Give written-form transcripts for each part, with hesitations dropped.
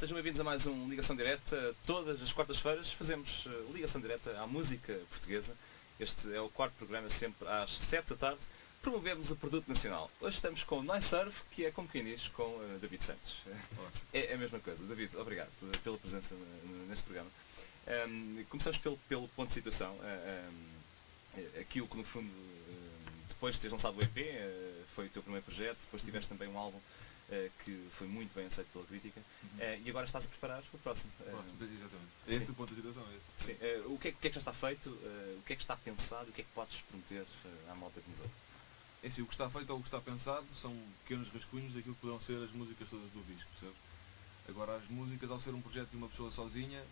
Sejam bem-vindos a mais um Ligação Direta. Todas as quartas-feiras fazemos ligação direta à música portuguesa. Este é o quarto programa, sempre às 7 da tarde. Promovemos o produto nacional. Hoje estamos com o NiceServe, que é como quem diz, com David Santos. É a mesma coisa. David, obrigado pela presença neste programa. Começamos pelo ponto de situação. Aquilo que no fundo, depois de teres lançado o EP, foi o teu primeiro projeto, depois tiveste também um álbum que foi muito bem aceito pela crítica, e agora estás a preparar o próximo. Exatamente. Esse é o ponto de situação. Sim. O que é que já está feito, o que é que está pensado e o que é que podes prometer à malta que nos ouve? É assim, o que está feito ou o que está pensado são pequenos rascunhos daquilo que poderão ser as músicas todas do disco, percebes? Agora, as músicas, ao ser um projeto de uma pessoa sozinha,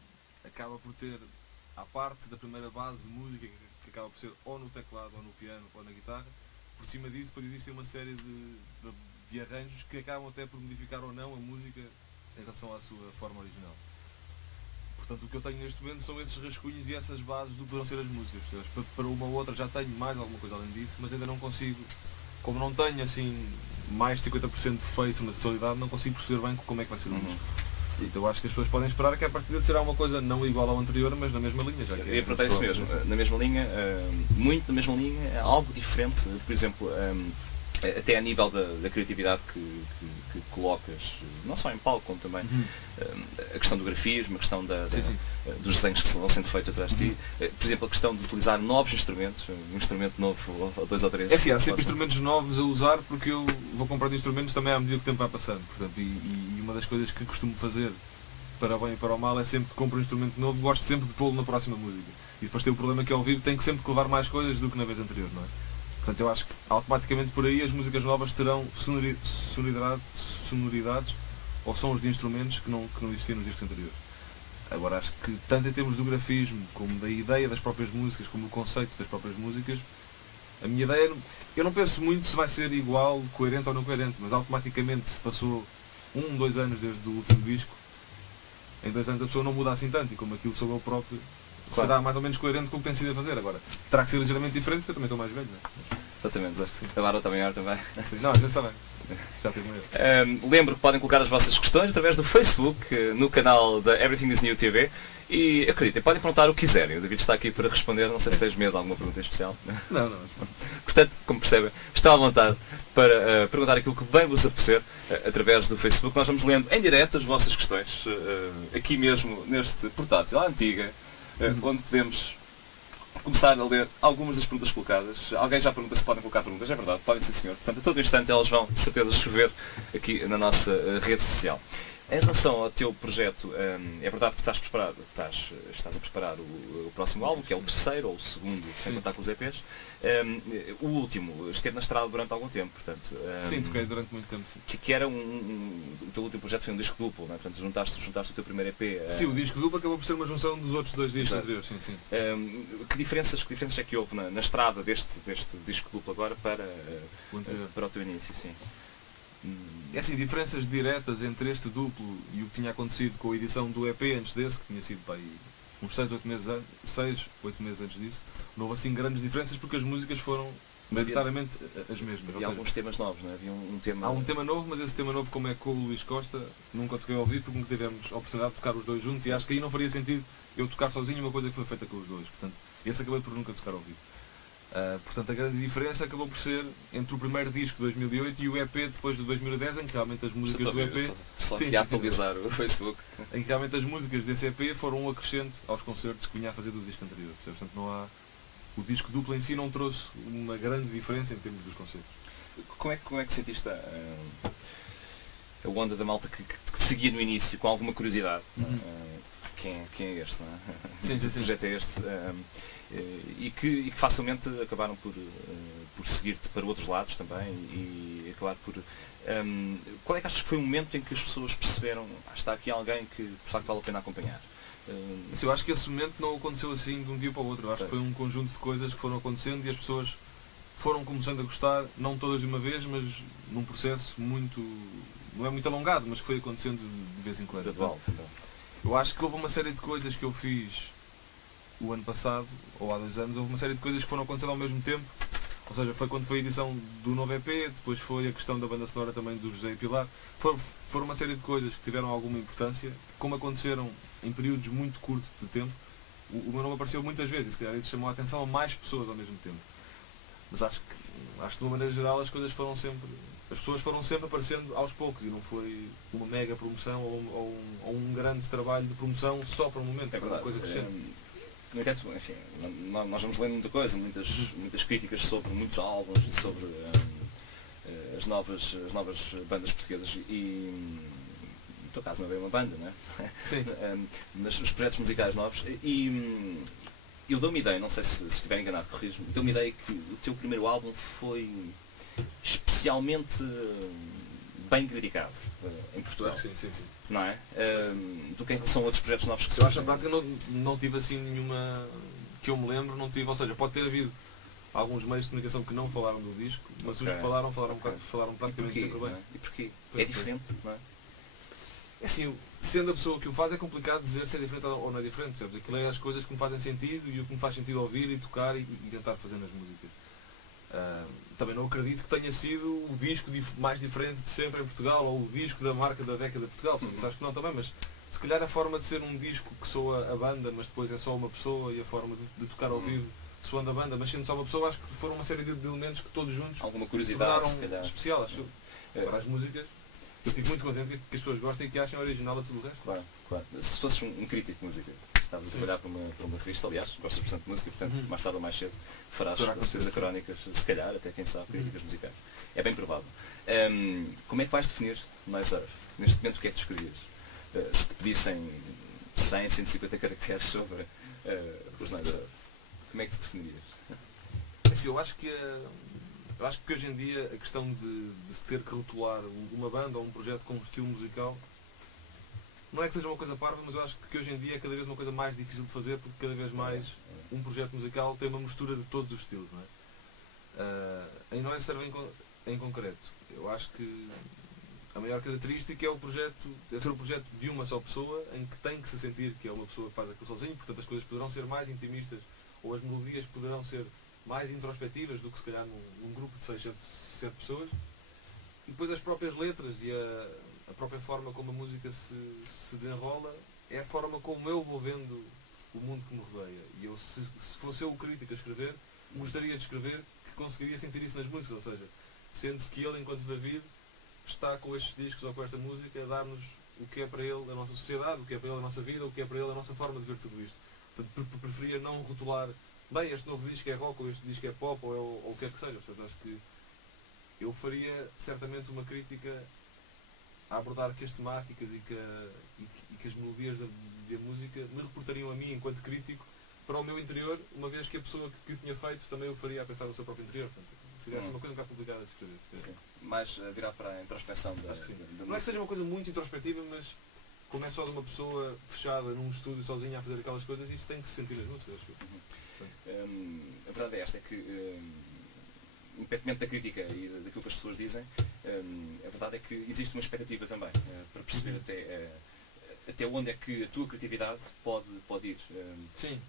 acaba por ter, à parte da primeira base de música, que acaba por ser ou no teclado, ou no piano, ou na guitarra, por cima disso depois existe uma série de arranjos que acabam até por modificar ou não a música em relação à sua forma original. Portanto, o que eu tenho neste momento são esses rascunhos e essas bases do que poderão ser as músicas. Para uma ou outra já tenho mais alguma coisa além disso, mas ainda não consigo, como não tenho assim mais de 50% feito na totalidade, não consigo perceber bem como é que vai ser o disco. Então eu acho que as pessoas podem esperar que a partir de será uma coisa não igual ao anterior, mas na mesma linha. Já que eu ia perguntar isso mesmo, na mesma linha, muito na mesma linha, algo diferente, por exemplo, até a nível da criatividade que colocas, não só em palco, como também a questão do grafismo, a questão dos desenhos que vão sendo feitos atrás de ti, por exemplo, a questão de utilizar novos instrumentos, um instrumento novo, ou dois ou três. É assim, há sempre instrumentos novos a usar, porque eu vou comprando instrumentos também à medida que o tempo vai passando. Portanto, e uma das coisas que costumo fazer, para o bem e para o mal, é sempre que compro um instrumento novo, gosto sempre de pô-lo na próxima música. E depois tem o problema que ao ouvir tem que sempre levar mais coisas do que na vez anterior, não é? Portanto, eu acho que automaticamente por aí as músicas novas terão sonoridades ou sons de instrumentos que não existiam nos discos anteriores. Agora, acho que tanto em termos do grafismo, como da ideia das próprias músicas, como do conceito das próprias músicas, a minha ideia, eu não penso muito se vai ser igual, coerente ou não coerente, mas automaticamente se passou 2 anos desde o último disco, em 2 anos a pessoa não muda assim tanto, e como aquilo sou eu próprio, claro, será mais ou menos coerente com o que tem sido a fazer. Agora, terá que ser ligeiramente diferente, porque eu também estou mais velho, não é? Exatamente, acho que sim. A Bárbara está maior também. Sim. Não, às vezes está bem. Já tive medo. Lembro que podem colocar as vossas questões através do Facebook, no canal da Everything is New TV, e acreditem, podem perguntar o que quiserem. O David está aqui para responder, não sei se tens medo de alguma pergunta especial. Não. Portanto, como percebem, estão à vontade para perguntar aquilo que bem vos apetecer através do Facebook. Nós vamos lendo em direto as vossas questões, aqui mesmo neste portátil, à antiga, onde podemos começar a ler algumas das perguntas colocadas. Alguém já pergunta se podem colocar perguntas, é verdade, podem sim senhor. Portanto, a todo instante elas vão, de certeza, chover aqui na nossa rede social. Em relação ao teu projeto, é verdade que estás preparado, estás a preparar o próximo álbum, que é o terceiro ou o segundo, sem contar com os EPs. O último esteve na estrada durante algum tempo, portanto. Sim, toquei durante muito tempo. Que era o teu último projeto foi um disco duplo, não é? Portanto, juntaste o teu primeiro EP. Sim, o disco duplo acabou por ser uma junção dos outros 2 discos anteriores, sim. Que diferenças é que houve na estrada deste disco duplo agora para o teu início, sim? É assim, diferenças diretas entre este duplo e o que tinha acontecido com a edição do EP antes desse, que tinha sido para aí uns 6, 8 meses antes disso, não houve assim grandes diferenças porque as músicas foram maioritariamente as mesmas. Havia alguns temas novos, não é? Havia um tema... Há um tema novo, mas esse tema novo, como é com o Luís Costa, nunca toquei ao vivo porque nunca tivemos a oportunidade de tocar os dois juntos, e acho que aí não faria sentido eu tocar sozinho uma coisa que foi feita com os dois. Portanto, esse acabei por nunca tocar ao vivo. Portanto, a grande diferença acabou por ser entre o primeiro disco de 2008 e o EP depois de 2010, em que realmente as músicas do EP... Só que atualizar o Facebook. Em que realmente as músicas desse EP foram um acrescento aos concertos que vinha a fazer do disco anterior. Portanto, não há... O disco duplo em si não trouxe uma grande diferença em termos dos concertos. Como é que sentiste a onda da malta que te seguia no início, com alguma curiosidade? Quem é este, não é? Sim. O projeto é este. E que facilmente acabaram por seguir-te para outros lados também e acabar por... qual é que achas que foi o momento em que as pessoas perceberam está aqui alguém que de facto vale a pena acompanhar? Eu acho que esse momento não aconteceu assim de um dia para o outro. Eu acho que foi um conjunto de coisas que foram acontecendo e as pessoas foram começando a gostar, não todas de uma vez, mas num processo muito... não é muito alongado, mas que foi acontecendo de vez em quando. Gradual. Eu acho que houve uma série de coisas que eu fiz o ano passado, ou há 2 anos, houve uma série de coisas que foram acontecendo ao mesmo tempo, Ou seja, foi quando foi a edição do novo EP, depois foi a questão da banda sonora também do José e Pilar. Foram uma série de coisas que tiveram alguma importância, como aconteceram em períodos muito curtos de tempo. O meu nome apareceu muitas vezes, e se calhar isso chamou a atenção a mais pessoas ao mesmo tempo. Mas acho que de uma maneira geral as coisas foram sempre... As pessoas foram sempre aparecendo aos poucos e não foi uma mega promoção ou um grande trabalho de promoção só para o momento. É verdade. Coisa crescente. No entanto, enfim, nós vamos lendo muita coisa, muitas críticas sobre muitos álbuns e sobre as novas bandas portuguesas e no teu caso não é bem uma banda, não é? Sim. Mas os projetos musicais novos e eu dou-me ideia, não sei se estiver enganado, corrijo-me, dou-me ideia que o teu primeiro álbum foi especialmente bem criticado em Portugal. Sim. Não é? Do que em relação a outros projetos novos que se Eu acho que na prática não tive assim nenhuma que eu me lembro, não tive, ou seja, pode ter havido alguns meios de comunicação que não falaram do disco, mas os que falaram praticamente sempre bem. E porquê? É diferente, não é? É assim, sendo a pessoa que o faz é complicado dizer se é diferente ou não é diferente, sabes? Aquilo é as coisas que me fazem sentido e o que me faz sentido ouvir e tocar e tentar fazer nas músicas. Também não acredito que tenha sido o disco mais diferente de sempre em Portugal ou o disco da marca da década de Portugal, isso acho que não também, mas se calhar a forma de ser um disco que soa a banda, mas depois é só uma pessoa e a forma de tocar ao vivo soando a banda, mas sendo só uma pessoa, acho que foram uma série de elementos que todos juntos alguma curiosidade, se calhar. Especial, acho. Para as músicas, eu fico muito contente que as pessoas gostem e que achem original a tudo o resto. Claro. Se fosses um crítico de música, estavas a trabalhar para uma revista, aliás, gostas bastante de música, portanto, mais tarde ou mais cedo farás certeza crónicas, se calhar, até quem sabe, críticas musicais. É bem provável. Como é que vais definir Noise Earth? Neste momento, o que é que tu escrevias? Se te pedissem 100, 150 caracteres sobre os Noise Earth, como é que te definirias? Assim, eu acho que hoje em dia a questão de se ter que rotular uma banda ou um projeto com um estilo musical não é que seja uma coisa parva, mas eu acho que hoje em dia é cada vez uma coisa mais difícil de fazer porque cada vez mais um projeto musical tem uma mistura de todos os estilos, não é? Em Noise Earth em concreto, eu acho que a maior característica é ser um projeto de uma só pessoa em que tem que se sentir que é uma pessoa que faz aquilo sozinho, portanto as coisas poderão ser mais intimistas ou as melodias poderão ser mais introspectivas do que se calhar num grupo de 6, 7 pessoas. E depois as próprias letras e a própria forma como a música se desenrola é a forma como eu vou vendo o mundo que me rodeia. E eu, se fosse eu o crítico a escrever, gostaria de escrever que conseguiria sentir isso nas músicas, ou seja, sente-se que ele, enquanto David, está com estes discos ou com esta música a dar-nos o que é para ele a nossa sociedade, o que é para ele a nossa vida, o que é para ele a nossa forma de ver tudo isto. Portanto, preferia não rotular bem, este novo disco é rock, ou este disco é pop, ou o que é que seja. Portanto, acho que eu faria certamente uma crítica a abordar que as temáticas e que as melodias da música me reportariam a mim enquanto crítico para o meu interior, uma vez que a pessoa que o tinha feito também o faria a pensar no seu próprio interior. Portanto, seria uma coisa um bocado complicada de escrever. Mais virado para a introspeção da não é que seja uma coisa muito introspectiva, mas como é só de uma pessoa fechada num estúdio sozinha a fazer aquelas coisas, isso tem que se sentir nas músicas, acho eu. A verdade é esta, é que independentemente da crítica e daquilo que as pessoas dizem, a verdade é que existe uma expectativa também para perceber até onde é que a tua criatividade pode ir. Sim.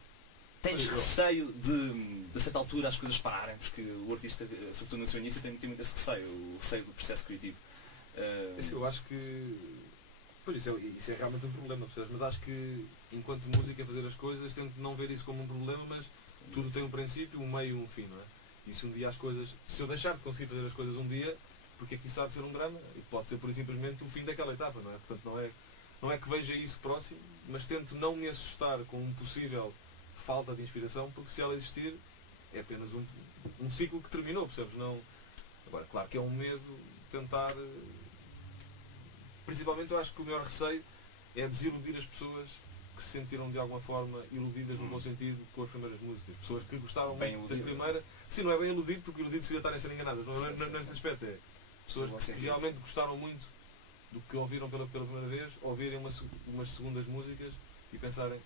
Tens receio de a certa altura as coisas pararem, porque o artista, sobretudo no seu início, tem muito esse receio, o receio do processo criativo. Eu acho que pois isso é realmente um problema, percebes? Mas acho que enquanto música fazer as coisas tento não ver isso como um problema, mas tudo tem um princípio, um meio e um fim, não é? E se um dia se eu deixar de conseguir fazer as coisas um dia, porque é que isso há de ser um drama? E pode ser por simplesmente o fim daquela etapa, não é? Portanto não é que veja isso próximo, mas tento não me assustar com um possível falta de inspiração, porque se ela existir é apenas um ciclo que terminou, percebes? Não... Agora, claro que é um medo tentar... Principalmente eu acho que o maior receio é desiludir as pessoas que se sentiram de alguma forma iludidas no bom sentido com as primeiras músicas. Pessoas que gostaram muito da primeira... Sim, não é bem iludido, porque iludido seria estarem a ser enganadas, não é nesse aspecto. É pessoas que realmente gostaram muito do que ouviram pela primeira vez, ouvirem umas segundas músicas e pensarem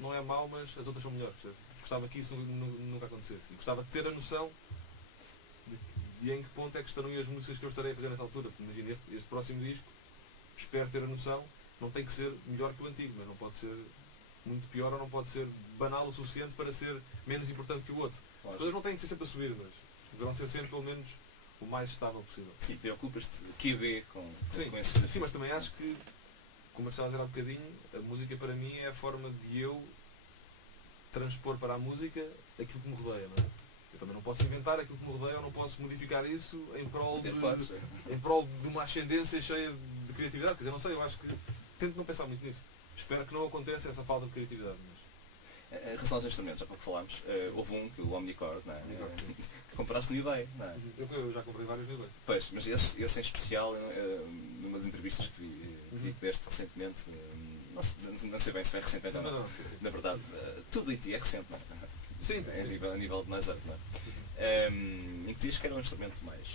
não é mau, mas as outras são melhores. Gostava que isso nunca acontecesse. E gostava de ter a noção de em que ponto é que estarão as músicas que eu estarei a fazer nessa altura. Imagina, este próximo disco, espero ter a noção, não tem que ser melhor que o antigo, mas não pode ser muito pior ou não pode ser banal o suficiente para ser menos importante que o outro. As coisas não têm que ser sempre a subir, deverão ser sempre pelo menos o mais estável possível. Sim, preocupas-te QB com esse sim, desafio. mas também acho que, como eu estava a dizer há bocadinho, a música para mim é a forma de eu transpor para a música aquilo que me rodeia, não é? Eu também não posso inventar aquilo que me rodeia, ou não posso modificar isso em prol de uma ascendência cheia de criatividade. Quer dizer, não sei, eu acho que tento não pensar muito nisso. Espero que não aconteça essa falta de criatividade. Mas... Em relação aos instrumentos, há pouco falámos, houve um, o Omnichord, não é? Que compraste no eBay, não é? Eu já comprei vários no eBay. Pois, mas esse em especial, numa das entrevistas que vi que deste recentemente, não sei bem se foi recentemente ou não. Sim. Na verdade, tudo em ti é recente, não é? Sim. A nível de mais arte, não é? Em que dizias que era um instrumento mais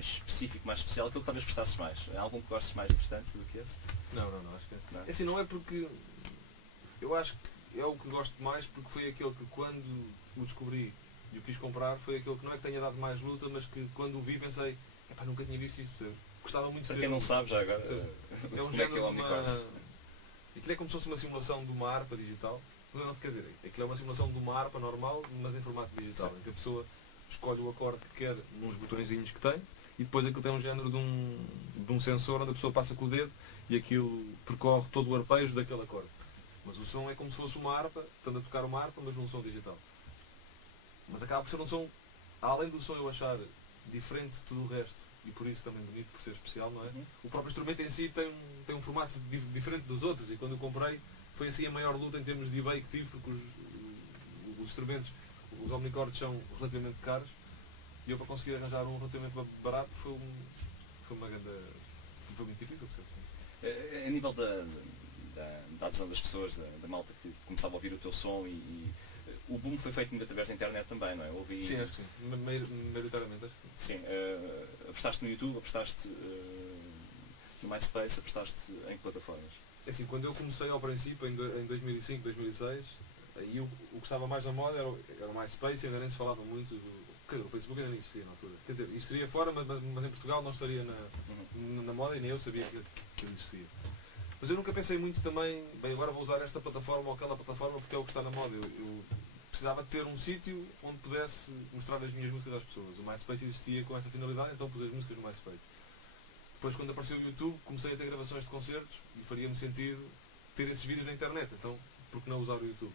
específico, mais especial, aquilo que talvez gostasses mais. Há algum que gostes mais importante do que esse? Não, acho que não. É assim, não é porque... Eu acho que é o que gosto mais porque foi aquele que quando o descobri e o quis comprar, foi aquele que não é que tenha dado mais luta, mas que quando o vi pensei, epá, nunca tinha visto isso, percebes? Gostava muito de Para quem não sabe já agora, é um como é que é o Omnichord? Aquilo é como se fosse uma simulação de uma harpa digital. Não, quer dizer, aquilo é uma simulação de uma harpa normal, mas em formato digital. Em que a pessoa escolhe o acorde que quer nos botõezinhos que tem e depois aquilo tem um género de um sensor onde a pessoa passa com o dedo e aquilo percorre todo o arpejo daquele acorde. Mas o som é como se fosse uma harpa, estando a tocar uma harpa, mas num som digital. Mas acaba por ser um som, além do som eu achar diferente de tudo o resto, e por isso também bonito, por ser especial, não é? O próprio instrumento em si tem um formato diferente dos outros, e quando eu comprei, foi assim a maior luta em termos de eBay que tive, porque os instrumentos, os Omnichords são relativamente caros, e eu para conseguir arranjar um relativamente barato foi uma grande... foi muito difícil, percebes? A nível da adesão das pessoas, da malta que começava a ouvir o teu som e o boom foi feito muito através da internet também, não é? Sim, acho que sim. Maioritariamente acho que sim. Sim. Apostaste no YouTube, apostaste no MySpace, apostaste em plataformas? É assim, quando eu comecei ao princípio, em 2005, 2006, aí o que estava mais na moda era o MySpace e ainda nem se falava muito do... Quer dizer, o Facebook ainda nem existia na altura. Quer dizer, isso seria fora, mas em Portugal não estaria na moda e nem eu sabia que ele existia. Mas eu nunca pensei muito também, bem, agora vou usar esta plataforma ou aquela plataforma porque é o que está na moda. Eu precisava de ter um sítio onde pudesse mostrar as minhas músicas às pessoas. O MySpace existia com essa finalidade, então pus as músicas no MySpace. Depois, quando apareceu o YouTube, comecei a ter gravações de concertos e faria-me sentido ter esses vídeos na internet, então por que não usar o YouTube?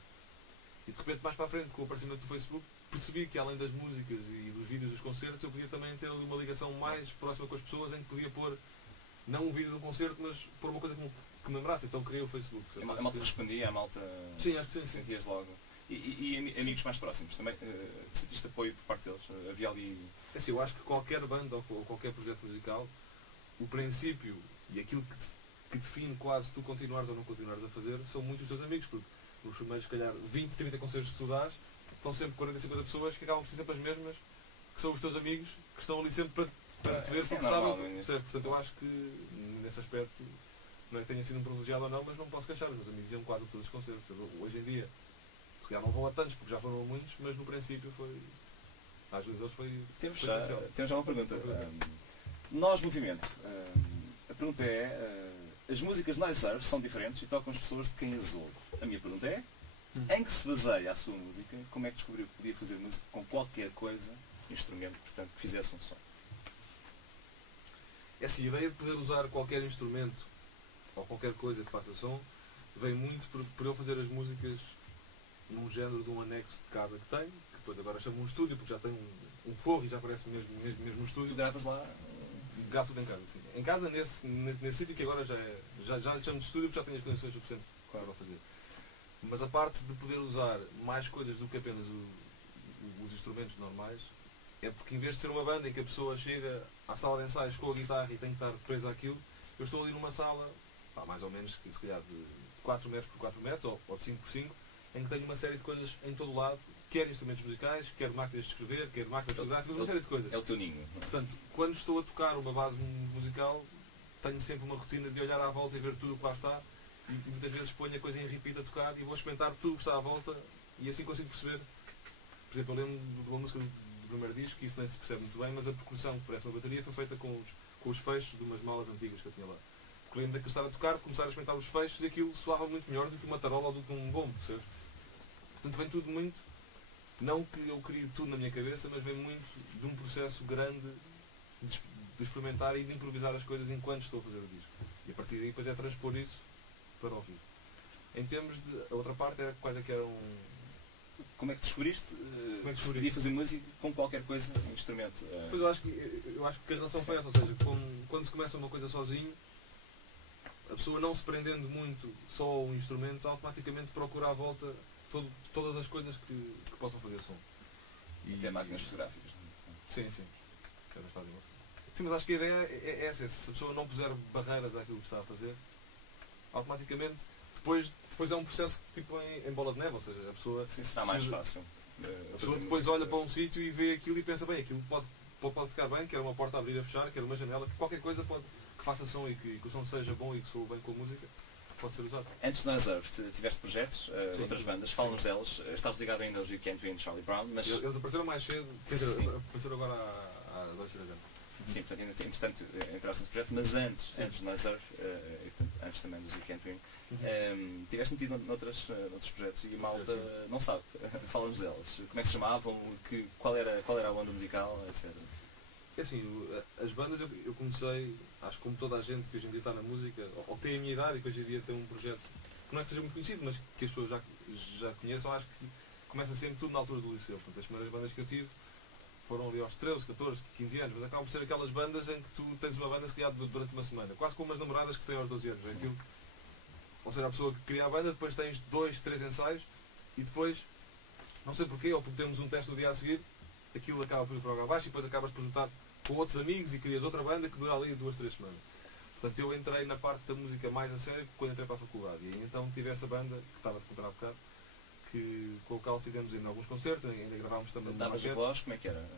E de repente, mais para a frente, com o aparecimento do Facebook, percebi que além das músicas e dos vídeos dos concertos, eu podia também ter uma ligação mais próxima com as pessoas, em que podia pôr, não um vídeo de um concerto, mas pôr uma coisa que me lembrasse, então criei o Facebook. A malta respondia, a malta... Sim, acho que sim. Sentias logo. E amigos mais próximos, também sentiste apoio por parte deles? Havia ali... É assim, eu acho que qualquer banda ou qualquer projeto musical, o princípio e aquilo que define quase tu continuares ou não continuares a fazer, são muitos os teus amigos, porque nos primeiros, se calhar, 20, 30 concertos que tu dás, estão sempre 40, 50 pessoas que acabam por ser sempre as mesmas, que são os teus amigos, que estão ali sempre para te ver, porque sabem. Portanto, eu acho que, nesse aspecto, não é que tenha sido um privilegiado ou não, mas não me posso queixar. Os meus amigos iam quase a todos os concertos. Hoje em dia, se calhar não vão a tantos, porque já foram a muitos, mas no princípio foi... Às vezes eles foi... Temos já uma pergunta. Nós, movimento. A pergunta é... as músicas Noise Earth são diferentes e tocam as pessoas de quem as ouve. A minha pergunta é... em que se baseia a sua música? Como é que descobriu que podia fazer música com qualquer coisa, instrumento, portanto, que fizesse um som? Essa ideia de poder usar qualquer instrumento ou qualquer coisa que faça som veio muito por eu fazer as músicas num género de um anexo de casa que tenho, que depois agora chamo um estúdio, porque já tem um forro e já parece mesmo um estúdio. Tu gravas lá? Gravo tudo em casa, sim. Em casa, nesse sítio que agora já lhe chamo de estúdio, porque já tenho as condições suficientes para fazer. Mas a parte de poder usar mais coisas do que apenas os instrumentos normais, é porque em vez de ser uma banda em que a pessoa chega à sala de ensaios com a guitarra e tem que estar presa àquilo, eu estou ali numa sala, mais ou menos, se calhar de 4 metros por 4 metros, ou de 5 por 5, em que tenho uma série de coisas em todo o lado, quer instrumentos musicais, quer máquinas de escrever, quer máquinas fotográficas, uma série de coisas. É o teu ninho. Portanto, quando estou a tocar uma base musical, tenho sempre uma rotina de olhar à volta e ver tudo o que lá está, e muitas vezes ponho a coisa em repeat a tocar e vou experimentar tudo o que está à volta, e assim consigo perceber. Por exemplo, eu lembro de uma música do primeiro disco, que isso nem se percebe muito bem, mas a percussão que parece uma bateria foi feita com os fechos de umas malas antigas que eu tinha lá. Porque lembro daquilo estar a tocar, começar a experimentar os fechos e aquilo soava muito melhor do que uma tarola ou do que um bombo, percebes? Portanto, vem tudo muito não que eu crie tudo na minha cabeça, mas vem muito de um processo grande de experimentar e de improvisar as coisas enquanto estou a fazer o disco. E a partir daí depois é transpor isso para ouvir. Em termos de... A outra parte era quais é que eram... Como é que descobriste que se podia fazer música com qualquer coisa, um instrumento? Pois eu acho que a relação foi essa, ou seja, quando se começa uma coisa sozinho, a pessoa não se prendendo muito só a um instrumento, automaticamente procura à volta todas as coisas que possam fazer som. E até máquinas fotográficas. Sim. Elas fazem isso. Sim, mas acho que a ideia é essa. Se a pessoa não puser barreiras àquilo que está a fazer, automaticamente, depois é um processo tipo em bola de neve, ou seja, a pessoa... Sim, será mais fácil. A pessoa depois olha para um sítio e vê aquilo e pensa, bem, aquilo pode ficar bem, quer uma porta a abrir e a fechar, quer uma janela, que qualquer coisa que faça som e que o som seja bom e que soe bem com a música, pode ser usado. Antes de Noise Earth, tiveste projetos, outras bandas, fala-nos delas. Estás ligado ainda aos You Can't Win, Charlie Brown, mas... Eles apareceram mais cedo, quer dizer, apareceram agora há 2 3 anos. Sim, portanto, entretanto, entraste nesse projeto, mas antes de Noise Earth, e, portanto, antes também dos You Can't Win, tiveste metido noutros projetos e a malta não sabe. Fala-nos delas. Como é que se chamavam? Qual era a onda musical, etc. É assim, as bandas eu comecei, acho que como toda a gente que hoje em dia está na música, ou tem a minha idade e que hoje em dia tem um projeto que não é que seja muito conhecido, mas que as pessoas já conheçam, acho que começa sempre tudo na altura do liceu. Portanto, as primeiras bandas que eu tive foram ali aos 13, 14, 15 anos, mas acabam por ser aquelas bandas em que tu tens uma banda se calhar durante uma semana, quase como as namoradas que se têm aos 12 anos. É aquilo. Ou seja, a pessoa que cria a banda, depois tens 2, 3 ensaios e depois, não sei porquê, ou porque temos um teste no dia a seguir, aquilo acaba por ir para o abaixo e depois acabas por juntar com outros amigos e crias outra banda que dura ali 2, 3 semanas. Portanto, eu entrei na parte da música mais a sério quando entrei para a faculdade. E aí, então tive essa banda, que estava a contar há bocado, com o qual fizemos ainda alguns concertos, ainda gravámos também uma maquete. Voz, como é que era?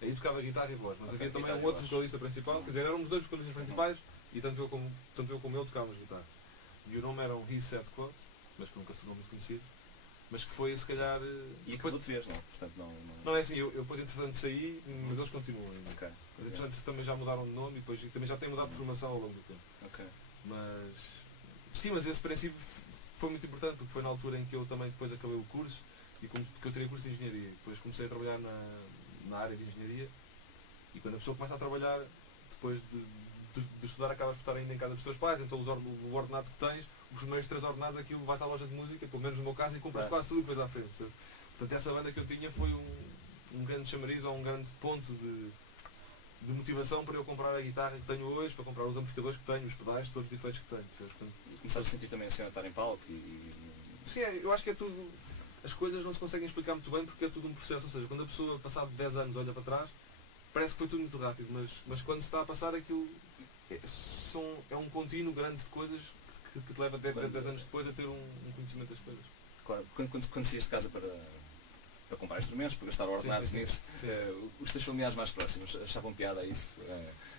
Aí tocava guitarra e voz, mas havia também um outro vocalista principal, quer dizer, éramos 2 vocalistas principais e tanto eu como ele tocávamos guitarra. E o nome era um He Said Quote, mas que nunca se tornou muito conhecido, mas que foi se calhar... E que tu fez, não? Portanto, não é assim, eu depois entretanto saí, mas eles continuam ainda. Okay. Mas entretanto também já mudaram de nome e depois também já têm mudado de formação ao longo do tempo. Okay. Mas sim, mas esse princípio foi muito importante, porque foi na altura em que eu também depois acabei o curso e que eu tirei curso de engenharia. Depois comecei a trabalhar na área de engenharia e quando a pessoa começa a trabalhar, depois de estudar acabas por estar ainda em casa dos teus pais, então o ordenado que tens, os primeiros 3 ordenados, aquilo vais à loja de música, pelo menos no meu caso, e compras quase tudo e depois à frente. Sabe? Portanto, essa banda que eu tinha foi um grande chamariz ou um grande ponto de motivação para eu comprar a guitarra que tenho hoje, para comprar os amplificadores que tenho, os pedais, todos os efeitos que tenho. Portanto, e começaste a sentir também assim a estar em palco Sim, eu acho que é tudo... As coisas não se conseguem explicar muito bem porque é tudo um processo, ou seja, quando a pessoa passado 10 anos olha para trás, parece que foi tudo muito rápido, mas quando se está a passar aquilo é um contínuo grande de coisas que te leva 10 anos depois a ter um conhecimento das coisas. Claro, quando saías de casa para comprar instrumentos, para gastar ordenados nisso, os teus familiares mais próximos achavam piada a isso?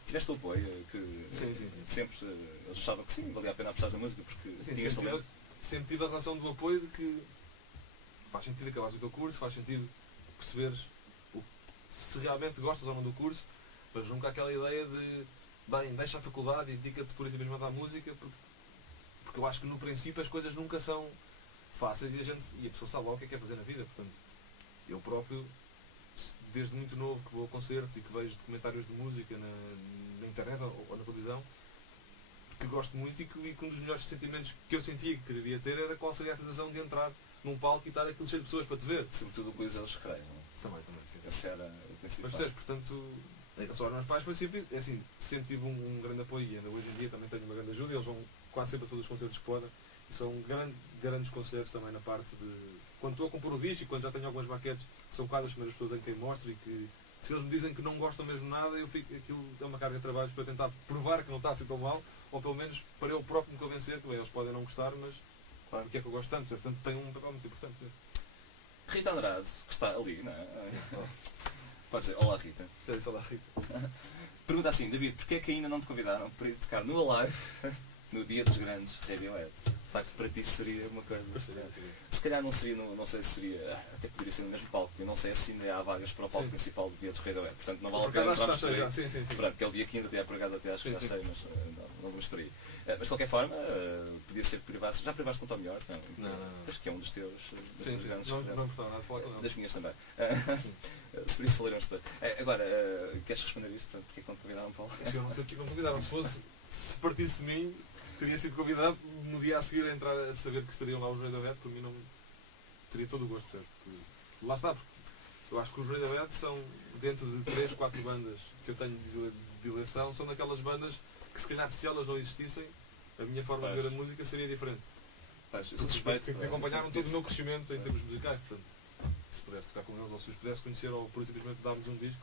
Tiveste o apoio? Sim. Sempre eles achavam que sim, valia a pena apostar na música porque tinhas talento? Sempre tive a relação do apoio de que faz sentido acabares o teu curso, faz sentido perceberes se realmente gostas ou não do curso, mas nunca aquela ideia de bem, deixa a faculdade e dedica-te por isso mesmo à música, porque eu acho que no princípio as coisas nunca são fáceis e a pessoa sabe logo o que é quer fazer na vida. Portanto, eu próprio, desde muito novo que vou a concertos e que vejo documentários de música na internet ou na televisão, que gosto muito e que um dos melhores sentimentos que eu sentia que queria ter era qual seria a sensação de entrar num palco e estar aquilo cheio de pessoas para te ver. Sobretudo o Coliseu dos Recreios, não é? Também, sim. Esse era o principal. Mas portanto, em relação aos meus pais foi sempre, assim, sempre tive um grande apoio e ainda hoje em dia também tenho uma grande ajuda e eles vão quase sempre a todos os concertos que podem e são grandes conselheiros também na parte de quando estou a compor o disco e quando já tenho algumas maquetes que são quase as primeiras pessoas em quem mostro e que se eles me dizem que não gostam mesmo de nada, aquilo é uma carga de trabalho para tentar provar que não está assim tão mal ou pelo menos para eu próprio me convencer que bem, eles podem não gostar, mas claro, porque é que eu gosto tanto, portanto tem um papel muito importante. Rita Andrade, que está ali, não é? Pode dizer, olá Rita. Olá Rita. Pergunta assim, David, porquê é que ainda não te convidaram para ir tocar no Alive no dia dos grandes Radiohead? De facto, para ti seria uma coisa. Se calhar não seria, não sei se seria, até poderia ser no mesmo palco, eu não sei se ainda há vagas para o palco principal do dia dos Radiohead, portanto não vale a pena entrarmos por aí. Sim. Pronto, que é o dia 15, até por acaso até acho que já sei, mas não vamos por aí. Mas de qualquer forma, podia ser privado. Já privaste com o Tom York? Não. Acho que é um dos teus Sim. Não gostava nada de falar com ele. Das minhas também. Se por isso falaremos depois. Agora, queres responder isto? Porque é que não te convidaram, Paulo? Eu não sei porque não convidaram. Se partisse de mim, teria sido convidado no dia a seguir a entrar a saber que estariam lá os Radiohead, por mim não teria todo o gosto, porque lá está, porque eu acho que os Radiohead são, dentro de 3, 4 bandas que eu tenho de eleição, são daquelas bandas que se calhar se elas não existissem, a minha forma de ver a música seria diferente. Eu sou suspeito. Acompanharam todo o meu crescimento em termos musicais, portanto, se pudesse tocar com eles, ou se os pudesse conhecer, ou por simplesmente dar-nos um disco.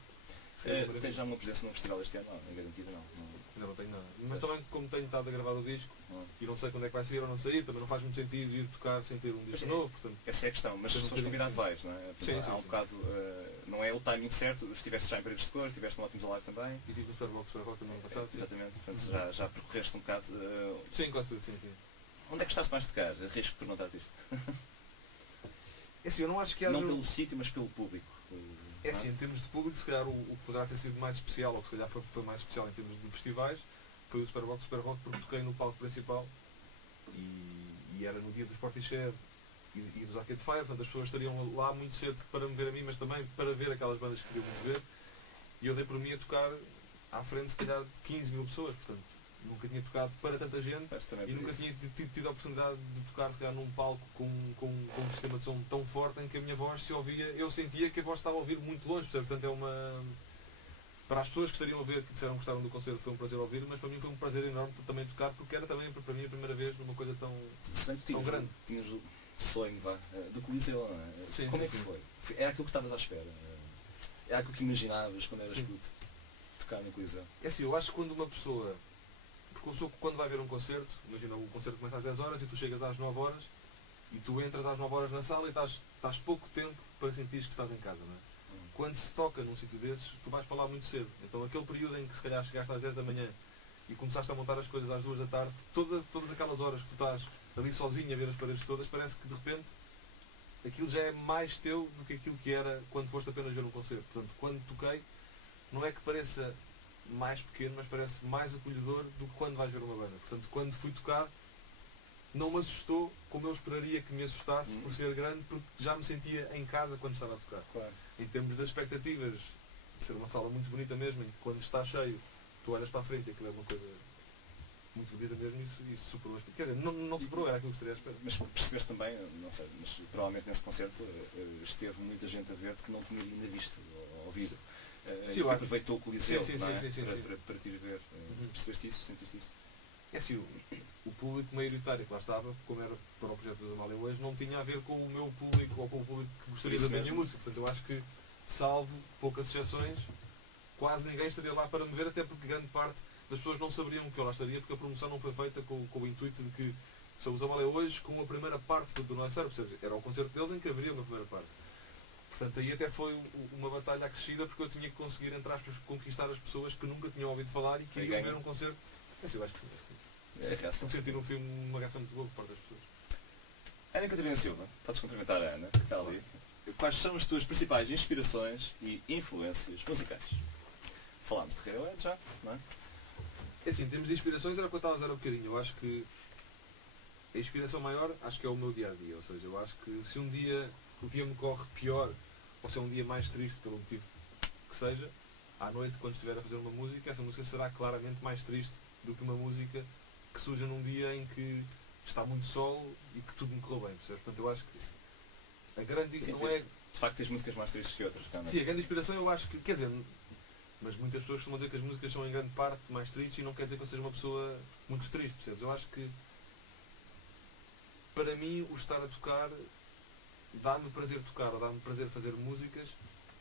Tens já uma presença num festival este ano? Não, é garantido não. Ainda não tenho nada. Mas também, como tenho estado a gravar o disco, e não sei quando é que vai sair ou não sair, também não faz muito sentido ir tocar sem ter um disco novo. Portanto, essa é a questão, mas se fores convidado vais, não é? Sim, há um bocado, não é o timing certo, estiveste já em Paredes de Cor, estiveste no Ótimos Alive também. E tive no Superbox também no passado. Exatamente, portanto já percorreste um bocado. Sim, quase tudo, sim. Onde é que gostaste mais de tocar? Arrisco por perguntar isto. É assim, eu não acho que haja... Não pelo sítio, mas pelo público. É assim, em termos de público, se calhar o que poderá ter sido mais especial, ou que se calhar foi mais especial em termos de festivais, foi o Superbox porque toquei no palco principal e era no dia dos Portishead e dos Arcade Fire, portanto as pessoas estariam lá muito cedo para me ver a mim, mas também para ver aquelas bandas que queriam me ver, e eu dei por mim a tocar à frente se calhar de 15 mil pessoas, portanto nunca tinha tocado para tanta gente e nunca tinha tido a oportunidade de tocar se calhar num palco com um sistema de som tão forte em que a minha voz se ouvia, eu sentia que a voz estava a ouvir muito longe, portanto é uma... Para as pessoas que estariam a ver, que disseram que gostaram do concerto, foi um prazer ouvir, mas para mim foi um prazer enorme também tocar, porque era também para mim a primeira vez numa coisa tão grande. Tinhas o sonho do Coliseu, não é? Sim, como é que foi? Era aquilo que estavas à espera? Era aquilo que imaginavas quando eras puto? Tocar no Coliseu? É assim, eu acho que quando uma pessoa... Porque uma pessoa quando vai ver um concerto, imagina o concerto começa às 10 horas e tu chegas às 9 horas e tu entras às 9 horas na sala e estás pouco tempo para sentir que estás em casa, não é? Quando se toca num sítio desses, tu vais para lá muito cedo. Então aquele período em que se calhar chegaste às 10 da manhã e começaste a montar as coisas às 2 da tarde, todas aquelas horas que tu estás ali sozinho a ver as paredes todas, parece que de repente aquilo já é mais teu do que aquilo que era quando foste apenas ver um concerto. Portanto, quando toquei, não é que pareça mais pequeno, mas parece mais acolhedor do que quando vais ver uma banda. Portanto, quando fui tocar, não me assustou como eu esperaria que me assustasse por ser grande, porque já me sentia em casa quando estava a tocar. Claro. Em termos das expectativas, de ser uma sala muito bonita mesmo, em que quando está cheio, tu olhas para a frente e aquilo é uma coisa muito bonita mesmo, isso superou as... Quer dizer, não superou, era aquilo que estaria à espera. Mas percebeste também, não sei, mas provavelmente nesse concerto esteve muita gente a ver que não tinha ainda visto ao vivo. Sim, aproveitou o Coliseu sim, para te ir ver. Percebeste isso? Sentiste isso? É assim, o público maioritário que lá estava, como era para o projeto da Amália hoje, não tinha a ver com o meu público ou com o público que gostaria da minha música. Portanto, eu acho que, salvo poucas exceções, quase ninguém estaria lá para me ver, até porque grande parte das pessoas não saberiam que eu lá estaria, porque a promoção não foi feita com o intuito de que são os Amália hoje com a primeira parte do nosso cérebro. Era o concerto deles em que haveria uma primeira parte. Portanto, aí até foi uma batalha acrescida, porque eu tinha que conseguir, entre aspas, conquistar as pessoas que nunca tinham ouvido falar e que iriam ver um concerto. Assim, eu acho que sim. Porque sentir um filme, uma reação muito boa por parte das pessoas. Ana Catarina Silva, podes cumprimentar a Ana, que está ali. Quais são as tuas principais inspirações e influências musicais? Falámos de Radiohead já, não é? É assim, em termos de inspirações, era o que eu estava a dizer há um bocadinho. Eu acho que a inspiração maior, acho que é o meu dia-a-dia. Ou seja, eu acho que se um dia o dia me corre pior, ou se é um dia mais triste, pelo motivo que seja, à noite, quando estiver a fazer uma música, essa música será claramente mais triste do que uma música que surja num dia em que está muito sol e que tudo me correu bem, percebes? Portanto, eu acho que a grande... não é... De facto, tens músicas mais tristes que outras, não é? Sim, a grande inspiração eu acho que, quer dizer, mas muitas pessoas costumam dizer que as músicas são em grande parte mais tristes e não quer dizer que eu seja uma pessoa muito triste, percebes? Eu acho que, para mim, o estar a tocar dá-me prazer tocar, ou dá-me prazer fazer músicas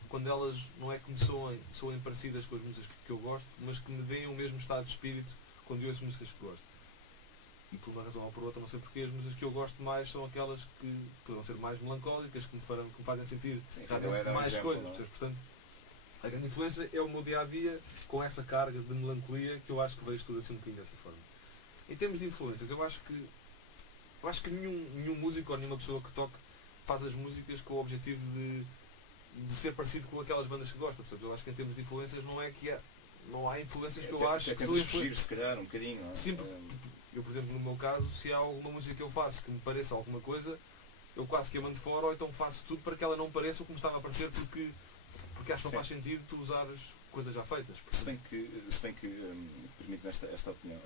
quando elas não é que me soem parecidas com as músicas que eu gosto, mas que me deem o mesmo estado de espírito quando eu ouço músicas que gosto. E por uma razão ou por outra, não sei porque, as músicas que eu gosto mais são aquelas que poderão ser mais melancólicas, que me fazem sentir mais coisas. Portanto, a grande influência é o meu dia-a-dia com essa carga de melancolia que eu acho que vejo tudo assim um bocadinho dessa forma. Em termos de influências, eu acho que nenhum músico ou nenhuma pessoa que toque faz as músicas com o objetivo de ser parecido com aquelas bandas que gosta. Portanto, eu acho que em termos de influências não há influências que eu acho que são fugir, se calhar, um bocadinho. Sim, Eu, por exemplo, no meu caso, se há alguma música que eu faço que me pareça alguma coisa, eu quase que a mando fora, ou então faço tudo para que ela não pareça como estava a parecer, porque acho que não faz sentido tu usares coisas já feitas. Se bem que permite-me esta opinião,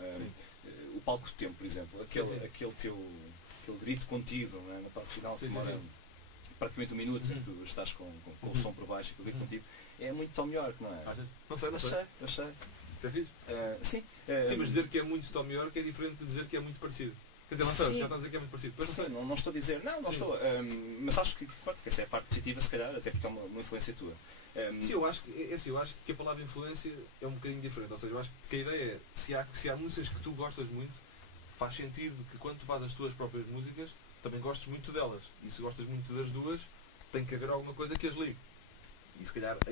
o palco de tempo, por exemplo, aquele grito contido, não é? Na parte final, que demora praticamente um minuto, tu estás com o som por baixo, aquele grito contido, é muito Tom York, não é? Não sei. Achei. Isso é fixe? Sim. Sim, mas dizer que é muito Tom York é diferente de dizer que é muito parecido. Quer dizer, não sei, já está a dizer que é muito parecido. Mas sim, não estou a dizer, não estou. Mas acho que essa é a parte positiva, se calhar, até porque é uma influência tua. Sim, eu acho que a palavra influência é um bocadinho diferente. Ou seja, eu acho que a ideia é, se há músicas que tu gostas muito, faz sentido que quando tu fazes as tuas próprias músicas, também gostes muito delas. E se gostas muito das duas, tem que haver alguma coisa que as ligue. E se calhar a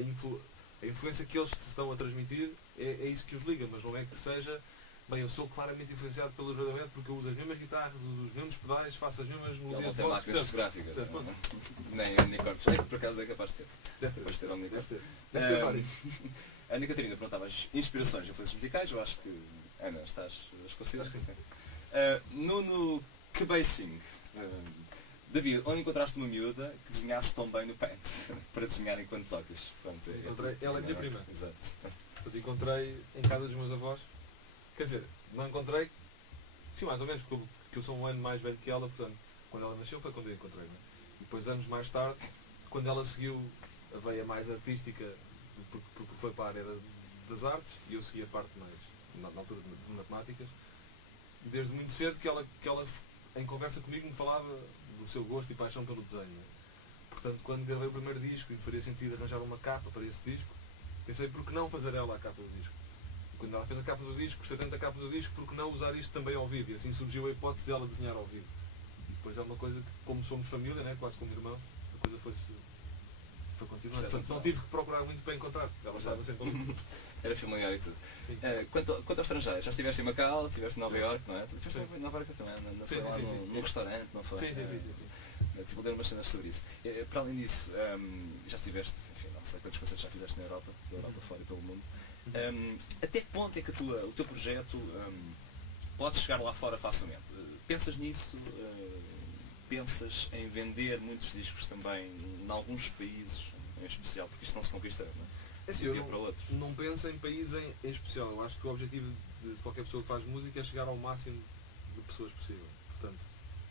influência que eles estão a transmitir é isso que os liga, mas não é que seja... Bem, eu sou claramente influenciado pelo Radiohead porque eu uso as mesmas guitarras, uso os mesmos pedais, faço as mesmas melodias. Ele não tem máquinas fotográficas, nem omnicordes. Por acaso é capaz de ter. Deve ter omnicordes. Deve ter vários. A Ana Catarina perguntava as inspirações e influências musicais. Eu acho que, Ana, estás consideradas assim. Nuno Cabacing. David, onde encontraste uma miúda que desenhasse tão bem no Paint para desenhar enquanto tocas? Encontrei, ela é a minha prima. Exato. Eu encontrei em casa dos meus avós. Quer dizer, não encontrei, sim, mais ou menos, porque eu sou um ano mais velho que ela, portanto, quando ela nasceu foi quando eu encontrei, não é? E depois, anos mais tarde, quando ela seguiu a veia mais artística, porque foi para a área das artes, e eu segui a parte mais, na altura de matemáticas, desde muito cedo que ela, em conversa comigo, me falava do seu gosto e paixão pelo desenho, não é? Portanto, quando gravei o primeiro disco e faria sentido arranjar uma capa para esse disco, pensei, por que não fazer ela a capa do disco? Quando ela fez a capa do disco, gostei tanto da capa do disco, porque não usar isto também ao vivo? E assim surgiu a hipótese dela desenhar ao vivo. E depois é uma coisa que, como somos família, né, quase como irmãos, a coisa foi continuando. Portanto, não tive que procurar muito para encontrar. Ela estava sempre ali. Era familiar e tudo. Quanto ao estrangeiro, já estiveste em Macau, estiveste em Nova Iorque, não é? Estiveste em Nova Iorque também, não foi lá num restaurante, não foi? Sim. Tipo, ler umas cenas sobre isso. Para além disso, já estiveste, enfim, não sei quantos concertos já fizeste na Europa, fora e pelo mundo. Até que ponto é que o teu projeto pode chegar lá fora facilmente? Pensas nisso? Pensas em vender muitos discos também em alguns países em especial? Porque isto não se conquista, não é? Assim, eu não penso em países em especial. Eu acho que o objetivo de qualquer pessoa que faz música é chegar ao máximo de pessoas possível. Portanto,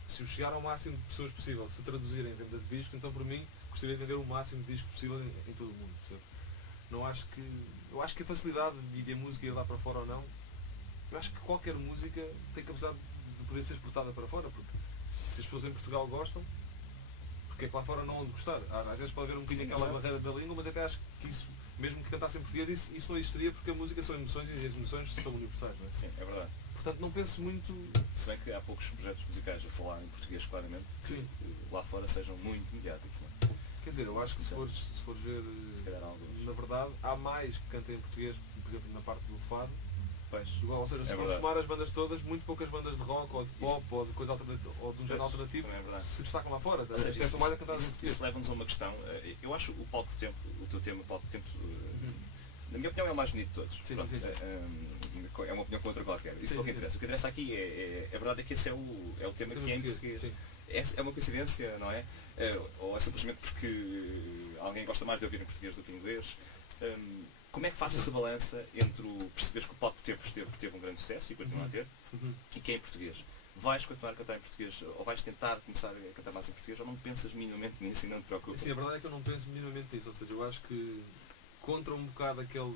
se eu chegar ao máximo de pessoas possível, se traduzirem em venda de discos, então por mim gostaria de vender o máximo de discos possível em todo o mundo. Percebe? Eu acho que a facilidade de a música ir lá para fora ou não, eu acho que qualquer música tem capacidade de poder ser exportada para fora, porque se as pessoas em Portugal gostam, porque é que lá fora não hão de gostar? Às vezes pode haver um bocadinho aquela barreira da língua, mas até acho que isso, mesmo que cantasse em português, isso não existiria, porque a música são emoções e as emoções são universais, não é? Sim, é verdade. Portanto, não penso muito... Se bem que há poucos projetos musicais a falar em português claramente, que lá fora sejam muito mediáticos, não é? Quer dizer, eu acho que se fores ver, na verdade, há mais que cantem em português, por exemplo, na parte do fado. Ou seja, se for somar as bandas todas, muito poucas bandas de rock, ou de pop, ou de coisa alternativa, ou de um género alternativo, se destacam lá fora. São mais a cantar em português. Isso leva-nos a uma questão. Eu acho o palco tempo, o teu tema, o palco tempo, na minha opinião, é o mais bonito de todos. É uma opinião contra qualquer. Isso é o que interessa. O que interessa aqui a verdade é que esse é o tema que é em português. É uma coincidência, não é? Ou é simplesmente porque alguém gosta mais de ouvir em português do que em inglês? Como é que faz essa balança entre perceberes que o palco teve um grande sucesso e continua a ter, e que é em português? Vais continuar a cantar em português, ou vais tentar começar a cantar mais em português, ou não pensas minimamente nisso e não te preocupas? Sim, a verdade é que eu não penso minimamente nisso. Ou seja, eu acho que contra um bocado aquela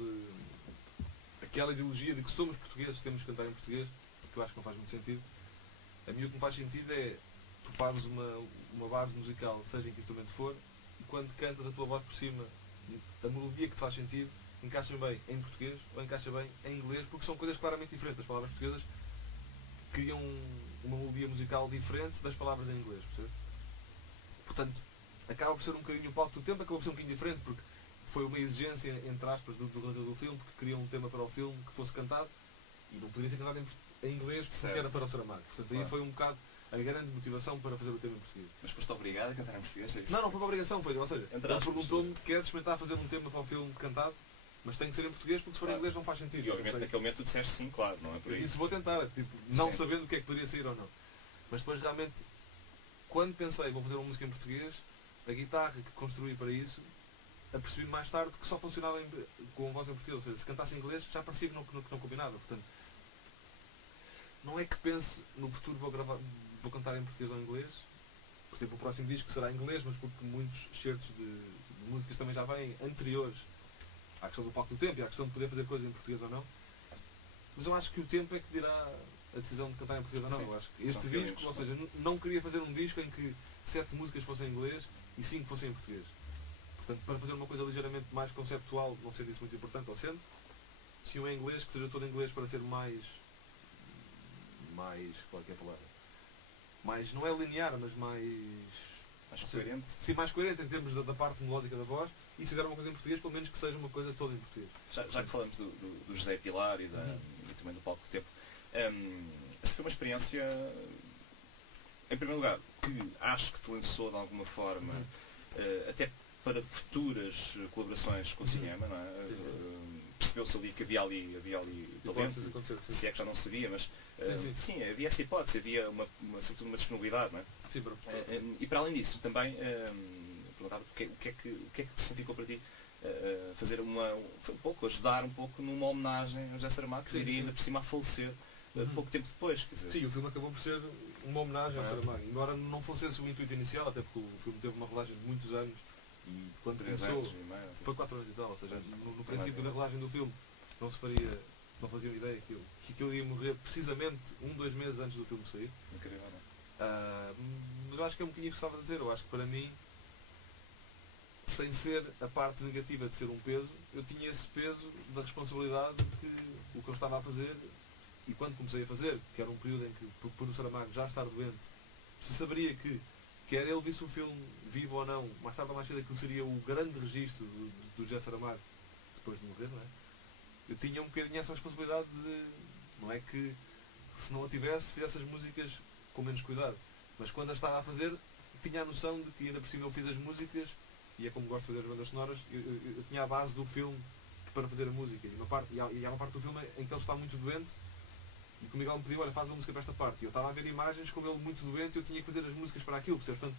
ideologia de que somos portugueses, temos que cantar em português, que eu acho que não faz muito sentido. A mim o que me faz sentido é tu fazes uma base musical, seja em que instrumento for, e quando cantas a tua voz por cima, a melodia que te faz sentido encaixa bem em português ou encaixa bem em inglês, porque são coisas claramente diferentes. As palavras portuguesas criam uma melodia musical diferente das palavras em inglês, percebe? Portanto, acaba por ser um bocadinho o palco do tempo, acaba por ser um bocadinho diferente, porque foi uma exigência, entre aspas, do realizador do filme, porque queria um tema para o filme que fosse cantado, e não poderia ser cantado em inglês porque era para o Saramago. Portanto, aí foi um bocado a grande motivação para fazer o tema em português. Mas foste obrigado a cantar em português? É isso? Não foi uma obrigação, foi. Ou seja, ele perguntou-me, queres experimentar fazer um tema para o filme cantado? Mas tem que ser em português porque se for em inglês não faz sentido. E obviamente naquele momento tu disseste sim, claro, não é por isso. Isso vou tentar, tipo, não Sim. sabendo o que é que poderia sair ou não. Mas depois realmente, quando pensei vou fazer uma música em português, a guitarra que construí para isso, apercebi mais tarde que só funcionava com a voz em português. Ou seja, se cantasse em inglês já parecia que não combinava. Portanto, não é que pense no futuro vou cantar em português ou em inglês. Por exemplo, o próximo disco será em inglês, mas porque muitos excertos de músicas também já vêm anteriores à questão do palco do tempo e à questão de poder fazer coisas em português ou não. Mas eu acho que o tempo é que dirá a decisão de cantar em português ou não. Sim, Eu acho que este disco, ou seja, não queria fazer um disco em que 7 músicas fossem em inglês e 5 fossem em português. Portanto, para fazer uma coisa ligeiramente mais conceptual, não sendo isso muito importante, ou sendo, se um é em inglês, que seja todo em inglês para ser mais, qual é que é a palavra? Mais, não é linear, mas mais coerente. Sim, mais coerente em termos da parte melódica da voz, e se fizer uma coisa em português, pelo menos que seja uma coisa toda em português. Já que falamos do José Pilar e também do Palco do Tempo, essa foi uma experiência, em primeiro lugar, que acho que te lançou de alguma forma, até para futuras colaborações com o cinema, não é? Percebeu-se ali que havia ali talento, se é que já não sabia, mas sim, havia essa hipótese, havia sobretudo uma disponibilidade, não é? Sim, e para além disso, também perguntava o que é que significou para ti fazer ajudar um pouco numa homenagem ao José Saramago, que viria ainda por cima a falecer pouco tempo depois. Quer dizer. Sim, o filme acabou por ser uma homenagem ao Saramago, embora não fosse esse o intuito inicial, até porque o filme teve uma rolagem de muitos anos e quando começou, foi 4 anos e tal, ou seja, no princípio da rolagem do filme não fazia ideia que aquilo ia morrer precisamente 2 meses antes do filme sair. Incrível, não é? Mas eu acho que é um bocadinho isso que estava a dizer. Eu acho que para mim, sem ser a parte negativa de ser um peso, eu tinha esse peso da responsabilidade de que o que eu estava a fazer, e quando comecei a fazer, que era um período em que, por o Saramago já estar doente, se saberia que quer ele visse o filme vivo ou não, mais tarde ou mais cedo aquilo seria o grande registro do José Saramago depois de morrer, não é? Eu tinha um bocadinho essa responsabilidade de, não é que se não a tivesse, fizesse as músicas com menos cuidado, mas quando as estava a fazer tinha a noção de que ainda por cima eu fiz as músicas, e é como gosto de fazer as bandas sonoras, eu tinha a base do filme para fazer a música, e há uma parte do filme em que ele está muito doente e que o Miguel me pediu, olha, faz uma música para esta parte, e eu estava a ver imagens com ele muito doente e eu tinha que fazer as músicas para aquilo, percebes? Portanto,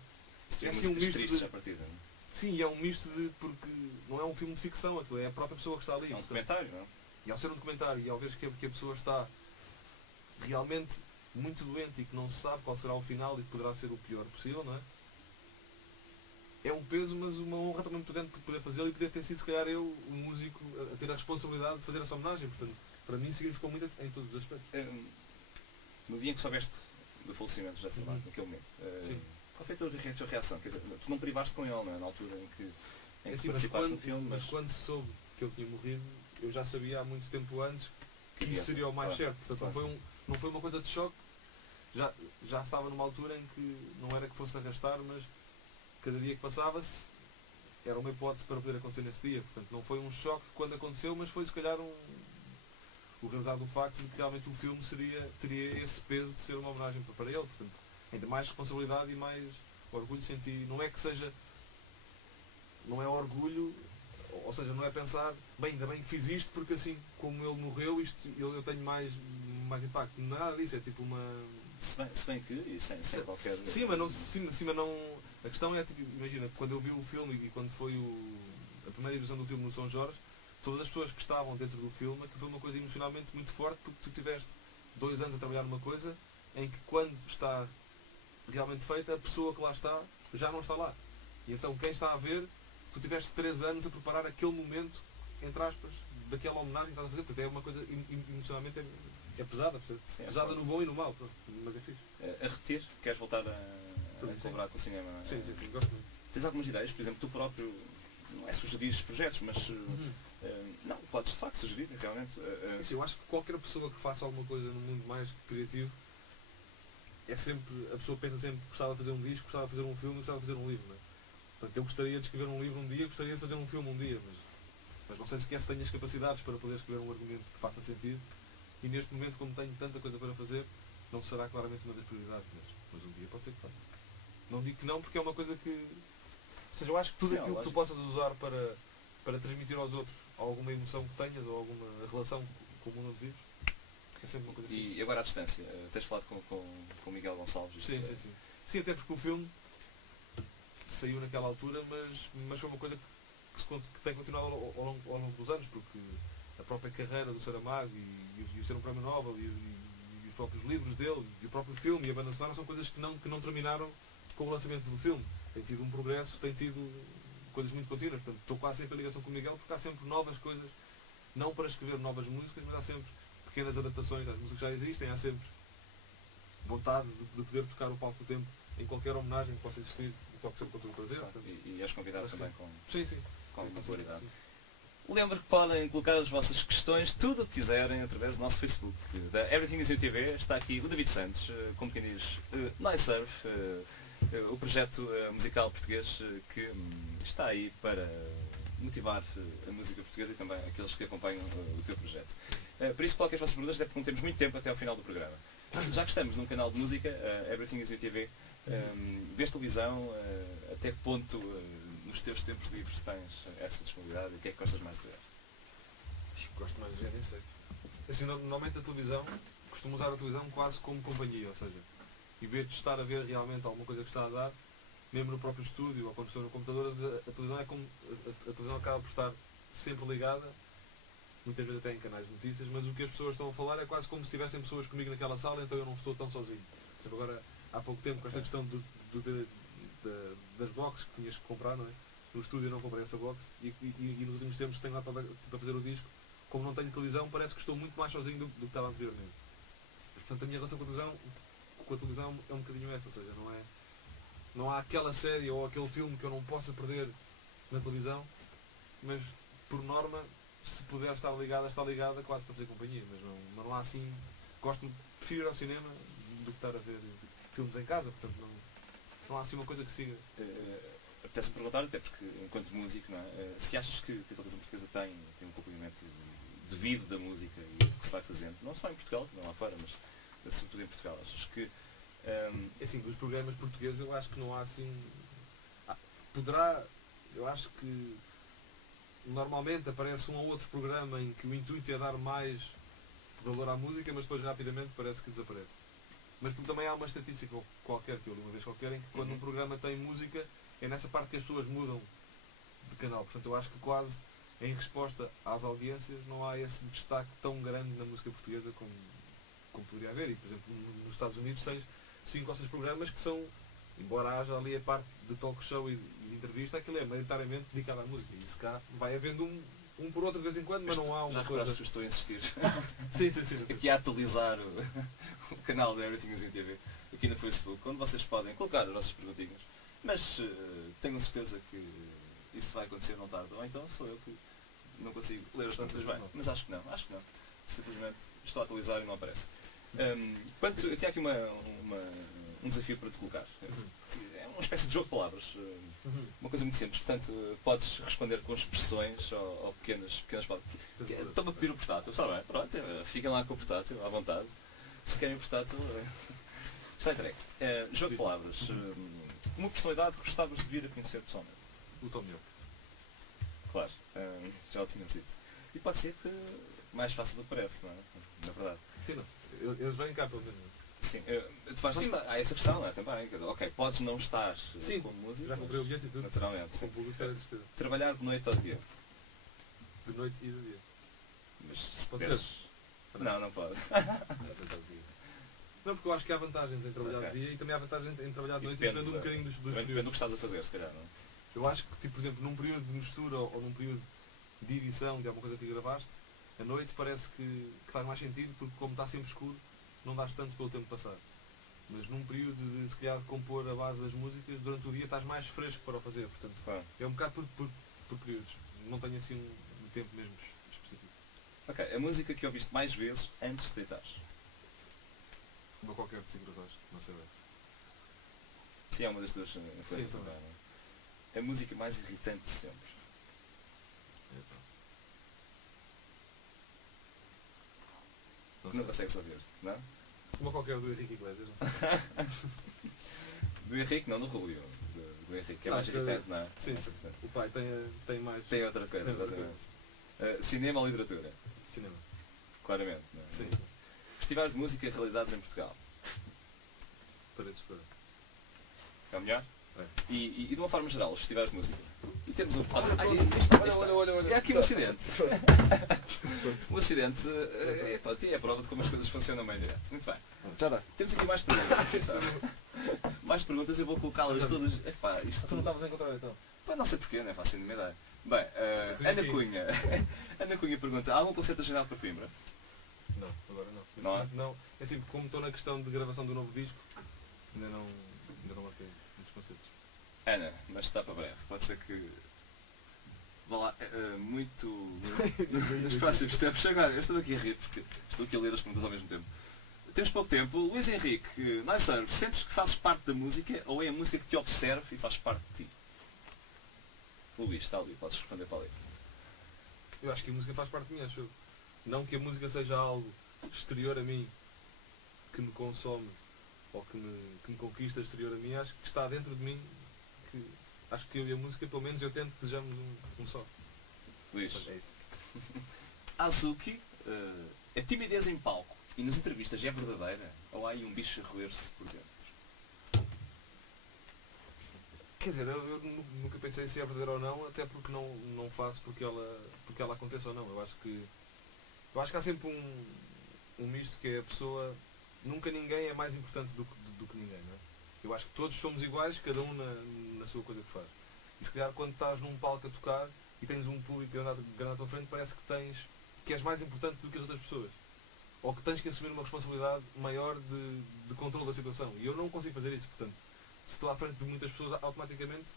é assim um misto de... partida, não é? Sim, é um misto de, porque não é um filme de ficção, aquilo é a própria pessoa que está ali. É um documentário, não é? E ao ser um documentário e ao ver que a pessoa está realmente muito doente e que não se sabe qual será o final e que poderá ser o pior possível, não é? É um peso, mas uma honra também muito grande por poder fazê-lo e poder ter sido, se calhar, eu, o músico, a ter a responsabilidade de fazer essa homenagem. Portanto, para mim significou muito em todos os aspectos. No dia em que soubeste do falecimento de José Saramago, naquele momento, qual foi a tua reação? Quer dizer, tu não privaste com ele, não é? Na altura em que participaste no filme, mas quando se soube que ele tinha morrido, eu já sabia há muito tempo antes que isso seria o mais certo. Portanto, não foi uma coisa de choque. Já estava numa altura em que não era que fosse arrastar, mas cada dia que passava-se era uma hipótese para poder acontecer nesse dia. Portanto, não foi um choque quando aconteceu, mas foi se calhar o realizado do facto de que realmente o filme teria esse peso de ser uma homenagem para ele. Portanto, ainda mais responsabilidade e mais orgulho senti. Não é que seja... Não é orgulho, ou seja, não é pensar, bem, ainda bem que fiz isto, porque assim como ele morreu, eu tenho mais impacto. Nada disso, é tipo uma... Se bem que, e sem qualquer... Sim, mas não... A questão é, tipo, imagina, quando eu vi o filme e quando foi a primeira edição do filme no São Jorge, todas as pessoas que estavam dentro do filme, que foi uma coisa emocionalmente muito forte, porque tu tiveste 2 anos a trabalhar numa coisa em que quando está realmente feita, a pessoa que lá está já não está lá. E então quem está a ver, tu tiveste 3 anos a preparar aquele momento, entre aspas, daquela homenagem que estás a fazer, porque é uma coisa emocionalmente é pesada, sim, pesada no bom e no mau, mas é fixe. A repetir? Queres voltar a colaborar com o cinema? Sim, gosto muito. Tens algumas ideias? Por exemplo, tu próprio, não é sugerir os projetos, mas não, podes de facto sugerir, realmente. Sim, eu acho que qualquer pessoa que faça alguma coisa no mundo mais criativo, é sempre, a pessoa pensa sempre que gostava de fazer um disco, gostava de fazer um filme, gostava de fazer um livro, não é? Portanto, eu gostaria de escrever um livro um dia, gostaria de fazer um filme um dia, mas não sei sequer se tenho as capacidades para poder escrever um argumento que faça sentido, e neste momento, como tenho tanta coisa para fazer, não será claramente uma das prioridades, mas um dia pode ser que faça. Não digo que não, porque é uma coisa que... Ou seja, eu acho que tudo aquilo que tu possas usar para transmitir aos outros alguma emoção que tenhas ou alguma relação com o mundo onde vives. É sempre uma coisa E agora à distância, tens falado com o Miguel Gonçalves? sim, sim, sim. Sim, até porque o filme saiu naquela altura, mas foi uma coisa que tem continuado ao longo dos anos, porque a própria carreira do Saramago e o ser um prémio Nobel e os próprios livros dele, e o próprio filme e a banda sonora são coisas que não terminaram com o lançamento do filme. Tem tido um progresso, tem tido coisas muito contínuas. Portanto, estou quase sempre em ligação com o Miguel porque há sempre novas coisas, não para escrever novas músicas, mas há sempre pequenas adaptações às músicas que já existem, há sempre vontade de poder tocar o palco do tempo em qualquer homenagem que possa existir, toco sempre com todo o prazer. Portanto, e és convidado também sim, sim. com regularidade. Lembro que podem colocar as vossas questões, tudo o que quiserem, através do nosso Facebook. Da Everything is You TV está aqui o David Santos, como quem diz, Nice Surf, o projeto musical português que está aí para motivar a música portuguesa e também aqueles que acompanham o teu projeto. Por isso coloquem as vossas perguntas, até porque não temos muito tempo até ao final do programa. Já que estamos num canal de música, Everything is You TV, vês televisão, até que ponto nos teus tempos livres tens essa disponibilidade e o que é que gostas mais de ver? Gosto mais de ver, nem sei. Assim, normalmente a televisão, costumo usar a televisão quase como companhia, ou seja, em vez de estar a ver realmente alguma coisa que está a dar, mesmo no próprio estúdio ou quando estou no computador, a televisão é como a televisão acaba por estar sempre ligada, muitas vezes até em canais de notícias, mas o que as pessoas estão a falar é quase como se tivessem pessoas comigo naquela sala, então eu não estou tão sozinho. Por exemplo, agora há pouco tempo com esta questão das boxes que tinhas que comprar, não é? No estúdio eu não comprei essa box e nos últimos tempos que tenho lá para fazer o disco, como não tenho televisão, parece que estou muito mais sozinho do que estava anteriormente. Portanto, a minha relação com a televisão é um bocadinho essa, ou seja, não há aquela série ou aquele filme que eu não possa perder na televisão, mas por norma, se puder estar ligada, quase para fazer companhia, mas não há assim, prefiro ir ao cinema do que estar a ver filmes em casa, portanto não há assim uma coisa que siga. Apetece-me perguntar, até porque enquanto músico, não é? Se achas que a televisão portuguesa tem um acompanhamento devido da música e do que se vai fazendo, não só em Portugal, não lá fora, mas sobretudo em Portugal, achas que... Assim, dos programas portugueses eu acho que não há assim... eu acho que normalmente aparece um ou outro programa em que o intuito é dar mais valor à música, mas depois rapidamente parece que desaparece. Mas porque também há uma estatística qualquer, que eu li uma vez qualquer, em que quando um programa tem música, é nessa parte que as pessoas mudam de canal. Portanto, eu acho que quase em resposta às audiências não há esse destaque tão grande na música portuguesa como poderia haver. E, por exemplo, nos Estados Unidos tens 5 ou 6 programas que são, embora haja ali a parte de talk show e de entrevista, aquilo é maioritariamente dedicado à música. E isso cá vai havendo um por outro de vez em quando, mas não há uma coisa... Já que estou a insistir. Sim. Aqui a atualizar o canal da Everything is You TV aqui no Facebook, onde vocês podem colocar as vossas perguntinhas. Mas tenho certeza que isso vai acontecer não tarde. Ou então sou eu que não consigo ler as perguntas bem. Mas acho que não. Simplesmente estou a atualizar e não aparece. Eu tinha aqui um desafio para te colocar. É uma espécie de jogo de palavras. Uma coisa muito simples. Portanto, podes responder com expressões ou pequenas palavras. Estou-me a pedir o portátil. Está bem, pronto. Fiquem lá com o portátil, à vontade. Se querem o portátil, está entregue. Jogo de palavras. Uma personalidade que gostavas de vir a conhecer pessoalmente? O Tom York. Claro. Já o tínhamos dito. E pode ser que mais fácil do que parece, não é? Na verdade. Sim, não. Eles vêm cá pelo menos. Sim, tu vais estar, há essa questão, não é? Também. Ok, podes não estar com música. Já comprei o bilhete e tudo. Naturalmente. Com publicidade de certeza. Trabalhar de noite ou de dia? De noite e de dia. Mas se Pode penses... ser? Não pode. Não, porque eu acho que há vantagens em trabalhar de dia e também há vantagens em trabalhar de noite e depende um bocadinho dos períodos. Depende do que estás a fazer, se calhar, não é? Eu acho que, tipo, por exemplo, num período de mistura ou num período de edição de alguma coisa que gravaste, a noite parece que faz mais sentido porque como está sempre escuro, não dás tanto pelo tempo passar. Mas num período de, se calhar, compor a base das músicas, durante o dia estás mais fresco para o fazer. Portanto, é um bocado por períodos. Não tenho assim um tempo mesmo específico. Ok, a música que ouviste mais vezes antes de deitares? Uma qualquer de Sigur Rós, não sei bem. Sim, é uma das duas influências também, não é? A música mais irritante de sempre? Não consegues ouvir, não? Uma qualquer do Henrique Iglesias, não sei. Do Henrique, não, do Rubio. Do Henrique, que é mais irritante, não é? Sim, o pai tem mais... Tem outra coisa, exatamente. Cinema ou literatura? Cinema. Claramente, não é? Sim. Festivais de música realizados em Portugal? Paredes de Cora. É o melhor? É. E de uma forma geral, os festivais de música? E temos um... Olha. E há aqui um acidente. Um acidente é a prova de como as coisas funcionam bem direto. Muito bem. Já dá. Temos aqui mais perguntas. Atenção. Mais perguntas, eu vou colocá-las todas. Epá, Tu não isto. estavas a encontrar então? Pá, não sei porquê, não é fácil de me dar. Bem, Ana Cunha. Ana Cunha pergunta, há algum concerto agendado para Coimbra? Não, agora não. Não há? Não. É assim, como estou na questão de gravação do novo disco, ainda não marquei muitos concertos. Ana, mas está para breve. Pode ser que. Vá lá, muito. Nos próximos tempos. Agora, eu estou aqui a rir porque estou aqui a ler as perguntas ao mesmo tempo. Temos pouco tempo. Luís Henrique, Nicer, sentes que fazes parte da música ou é a música que te observa e faz parte de ti? Luís, está ali, podes responder para ali. Eu acho que a música faz parte de mim, acho eu. Não que a música seja algo exterior a mim, que me consome ou que me conquista exterior a mim, acho que está dentro de mim, que acho que eu e a música, pelo menos eu tento que sejamos um só. Luís. Portanto, é isso. Azuki, a timidez em palco e nas entrevistas é verdadeira? Ou há aí um bicho a roer-se por dentro? Quer dizer, eu nunca pensei se é verdadeiro ou não, até porque não faço porque ela aconteça ou não. Eu acho que há sempre um misto que é a pessoa. Nunca ninguém é mais importante do que ninguém, não é? Eu acho que todos somos iguais, cada um na sua coisa que faz. E se calhar quando estás num palco a tocar e tens um público grande à tua frente, parece que és mais importante do que as outras pessoas. Ou que tens que assumir uma responsabilidade maior de controle da situação. E eu não consigo fazer isso, portanto, se estou à frente de muitas pessoas, automaticamente,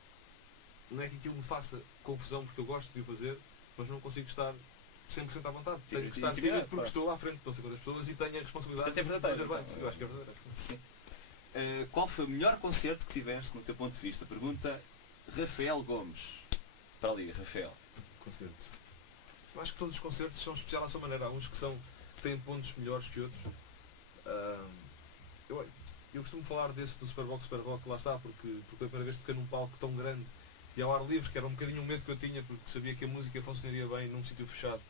não é que aquilo me faça confusão porque eu gosto de o fazer, mas não consigo estar 100% à vontade. Tenho que estar tímido porque estou à frente de 50 pessoas e tenho a responsabilidade de fazer bem. Sim, eu acho que é verdadeiro. Sim. Qual foi o melhor concerto que tiveste no teu ponto de vista? Pergunta Rafael Gomes. Para ali, Rafael. Concertos. Eu acho que todos os concertos são especiais à sua maneira. Há uns que têm pontos melhores que outros. Eu costumo falar desse do Superbox, lá está, porque foi a primeira vez que toquei num palco tão grande e ao ar livre, que era um bocadinho um medo que eu tinha, porque sabia que a música funcionaria bem num sítio fechado.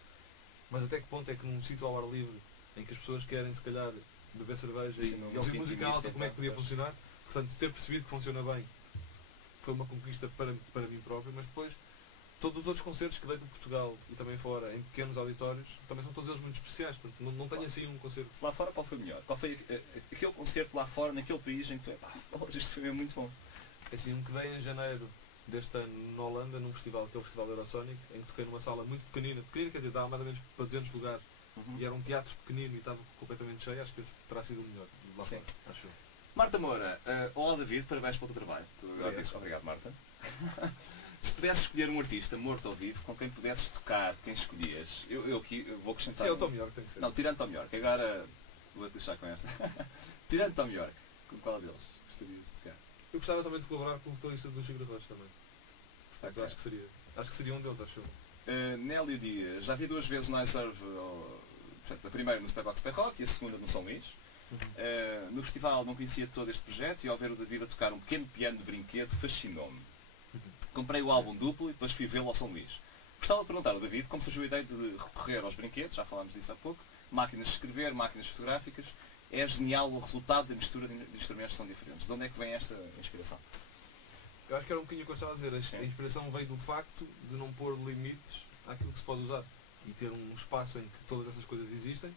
Mas até que ponto é que num sítio ao ar livre, em que as pessoas querem se calhar beber cerveja e ouvir música alta, como é que podia funcionar? Portanto, ter percebido que funciona bem foi uma conquista para mim próprio, mas depois todos os outros concertos que dei por Portugal e também fora, em pequenos auditórios, também são todos eles muito especiais, portanto não tenho assim um concerto. Lá fora qual foi o melhor? Qual foi aquele concerto lá fora, naquele país em que isto foi mesmo muito bom? Assim, um que dei em janeiro deste ano na Holanda, num festival, que é o Festival Eurosonic, em que toquei numa sala muito pequenina, quer dizer, dava mais ou menos para 200 lugares, e era um teatro pequenino e estava completamente cheio, acho que esse terá sido o melhor lá fora, acho eu. Marta Moura, olá David, parabéns pelo teu trabalho. Obrigado, Marta. Se pudesses escolher um artista, morto ou vivo, com quem pudesses tocar, quem escolhias? Eu aqui vou acrescentar... Sim, é o Tom York, tem que ser. Não, tirando Tom York, agora vou-te deixar com esta. Tirando Tom York, com qual deles gostarias de tocar? Eu gostava também de colaborar com o vocalista do Chico Rocha também. Portanto, Okay. acho que seria um deles, acho eu. Nélio Dias, já vi 2 vezes no iServe, portanto, a primeira no Superbox Rock e a segunda no São Luís. No festival não conhecia todo este projeto e ao ver o David a tocar um pequeno piano de brinquedo fascinou-me. Comprei o álbum duplo e depois fui vê-lo ao São Luís. Gostava de perguntar ao David como surgiu a ideia de recorrer aos brinquedos, já falámos disso há pouco, máquinas de escrever, máquinas fotográficas. É genial o resultado da mistura de instrumentos que são diferentes. De onde é que vem esta inspiração? Eu acho que era um bocadinho o que eu estava a dizer. A inspiração veio do facto de não pôr limites àquilo que se pode usar e ter um espaço em que todas essas coisas existem,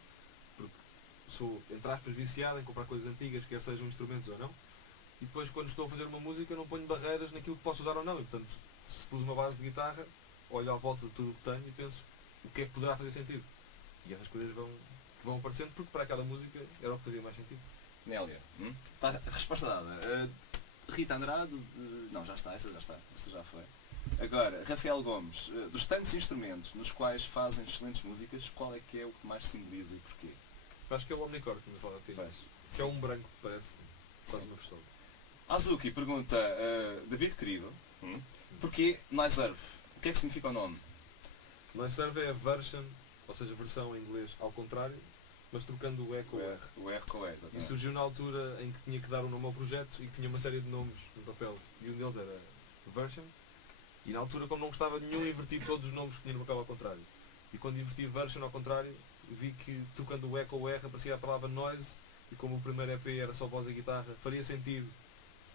porque sou, entre aspas, viciado em comprar coisas antigas, quer sejam instrumentos ou não, e depois quando estou a fazer uma música não ponho barreiras naquilo que posso usar ou não, e portanto, se pus uma base de guitarra, olho à volta de tudo o que tenho e penso o que é que poderá fazer sentido. E essas coisas vão aparecendo porque para aquela música era o que fazia mais sentido. Nélia, tá, resposta dada. Rita Andrade, não, já está, essa já foi. Agora, Rafael Gomes, dos tantos instrumentos nos quais fazem excelentes músicas, qual é que é o que mais simboliza e porquê? Eu acho que é o Omnicord que me fala aqui. Que é um branco que parece quase uma pistola. Azuki pergunta, David querido, porquê Nicerve? O que é que significa o nome? Nicerve é a version, ou seja, versão em inglês ao contrário, mas trocando o E com o R. O R com o E. E surgiu na altura em que tinha que dar um nome ao projeto e que tinha uma série de nomes no papel. E um deles era version. E na altura, como não gostava de nenhum, inverti todos os nomes que tinha no papel ao contrário. E quando inverti version ao contrário, vi que trocando o E com o R aparecia a palavra noise, e como o primeiro EP era só voz e guitarra, faria sentido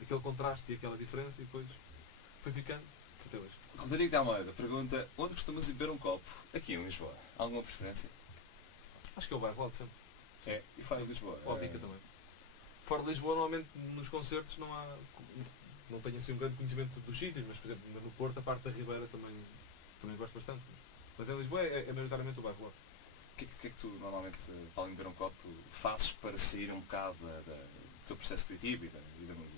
aquele contraste e aquela diferença, e depois foi ficando até hoje. Rodrigo Almeida pergunta, onde costumas ir beber um copo? Aqui em Lisboa. Alguma preferência? Acho que é o bairro de sempre. É, e fora de Lisboa? Ou a Bica também. Fora de Lisboa, normalmente nos concertos não há... Não tenho assim um grande conhecimento dos sítios, mas por exemplo no Porto, a parte da Ribeira também gosto bastante. Mas em Lisboa é maioritariamente o bairro Lorde. O que é que tu normalmente, para além de beber um copo, fazes para sair um bocado do teu processo criativo e da música?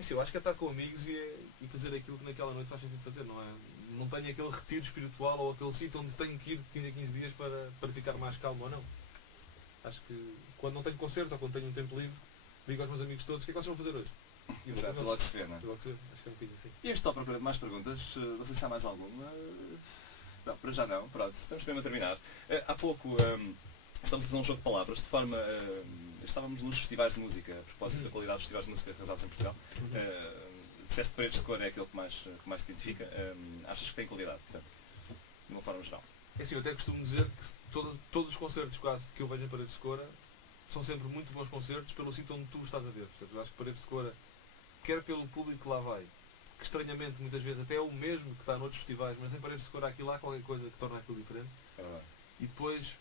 Assim, eu acho que é estar com amigos e fazer aquilo que naquela noite faz sentido fazer, não é? Não tenho aquele retiro espiritual ou aquele sítio onde tenho que ir de 15 a 15 dias para ficar mais calmo ou não. Acho que quando não tenho concertos ou quando tenho um tempo livre, digo aos meus amigos todos o que é que vocês vão fazer hoje. E Exato, logo se vê, não é? logo se vê, acho que é um bocadinho assim. E este top para mais perguntas, não sei se há mais alguma. Não, para já não, pronto, estamos mesmo a terminar. Há pouco estamos a fazer um jogo de palavras, de forma. Estávamos nos festivais de música, a propósito da qualidade dos festivais de música realizados em Portugal. Disseste que Paredes de Cor é aquele que mais te identifica. Achas que tem qualidade, portanto, de uma forma geral? É assim, eu até costumo dizer que todos os concertos quase que eu vejo em Paredes de Cora são sempre muito bons concertos pelo sítio onde tu estás a ver. Portanto, eu acho que Paredes de Cora, quer pelo público que lá vai, que estranhamente muitas vezes até é o mesmo que está noutros festivais, mas em Paredes de Cora aqui há qualquer coisa que torna aquilo diferente. E depois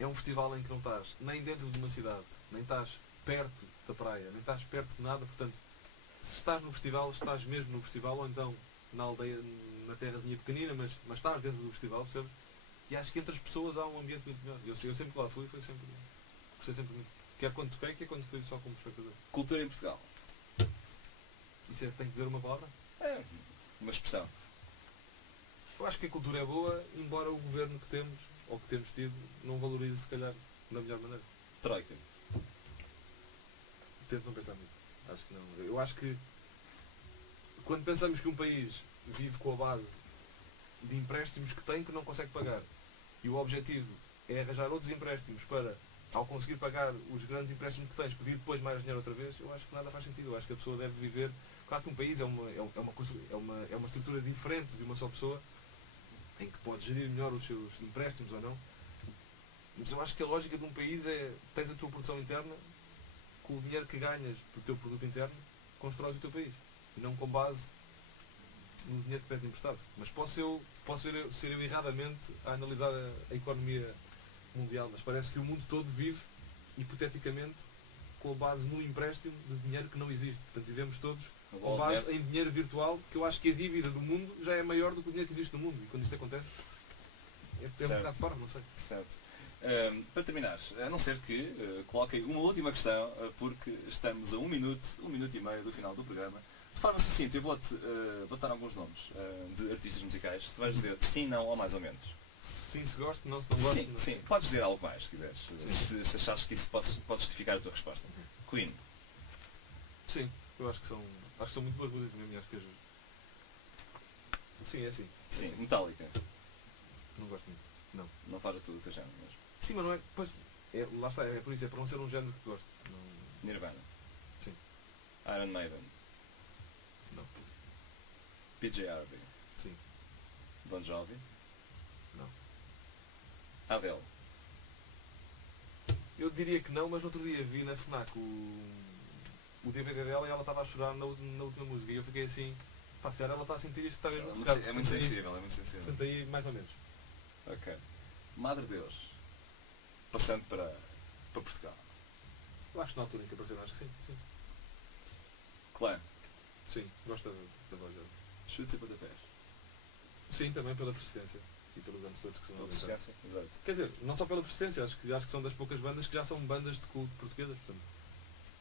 é um festival em que não estás nem dentro de uma cidade, nem estás perto da praia, nem estás perto de nada, portanto, se estás no festival, estás mesmo no festival, ou então na aldeia, na terrazinha pequenina, mas estás dentro do festival, percebes? E acho que entre as pessoas há um ambiente muito melhor. Eu sempre que lá fui, gostei sempre muito. Quer quando toquei, quer quando fui só como espectador. Cultura em Portugal. Isso tem que dizer uma palavra? É uma expressão. Eu acho que a cultura é boa, embora o governo que temos, ou que temos tido, não valorize se calhar da melhor maneira. Troika. Tento não pensar muito. Acho que não. Eu acho que quando pensamos que um país vive com a base de empréstimos que tem que não consegue pagar, e o objetivo é arranjar outros empréstimos para, ao conseguir pagar os grandes empréstimos que tens, pedir depois mais dinheiro outra vez, eu acho que nada faz sentido. Eu acho que a pessoa deve viver... Claro que um país é uma estrutura diferente de uma só pessoa, em que pode gerir melhor os seus empréstimos ou não. Mas eu acho que a lógica de um país é, tens a tua produção interna, com o dinheiro que ganhas do teu produto interno, constróis o teu país. E não com base no dinheiro que pedes emprestado. Mas posso ser eu erradamente a analisar a economia mundial, mas parece que o mundo todo vive, hipoteticamente, com base no empréstimo de dinheiro que não existe. Portanto, vivemos todos com base em dinheiro virtual, que eu acho que a dívida do mundo já é maior do que o dinheiro que existe no mundo. E quando isto acontece, é um bocado parvo, não sei. Certo. Para terminar, a não ser que coloquem uma última questão, porque estamos a um minuto e meio do final do programa. De forma sucinta, eu vou-te dar alguns nomes de artistas musicais. Tu vais dizer sim, não ou mais ou menos. Sim, se gosto, não, se não gosto. Sim, sim. Podes dizer algo mais, se quiseres. Se achares que isso pode justificar a tua resposta. Queen. Sim, eu acho que são muito boas músicas mesmo, e acho que as... Sim, é assim. Sim, Metallica. Não gosto muito. Não. Não faz a tudo o teu género mesmo. Sim, mas não é... Pois, lá está, é por isso, é para não ser um género que gosto. Não... Nirvana. Sim. Iron Maiden. Não. PJ Harvey. Sim. Bon Jovi. Não. Adele. Eu diria que não, mas no outro dia vi na FNAC o DVD dela e ela estava a chorar na última música. E eu fiquei assim, pá, se ela está a sentir isto, está mesmo tocado. É muito sensível, é muito sensível. Portanto, aí mais ou menos. Ok. Madre Deus. Passando para Portugal. Eu acho que na altura em que apareceu, acho que sim. Clã. Sim, gosto da voz dela. Chutes e pontapés. Sim, também pela persistência. E pelos anos todos que são Pela persistência, exato. Quer dizer, não só pela persistência, acho que são das poucas bandas que já são bandas de culto portuguesas, portanto.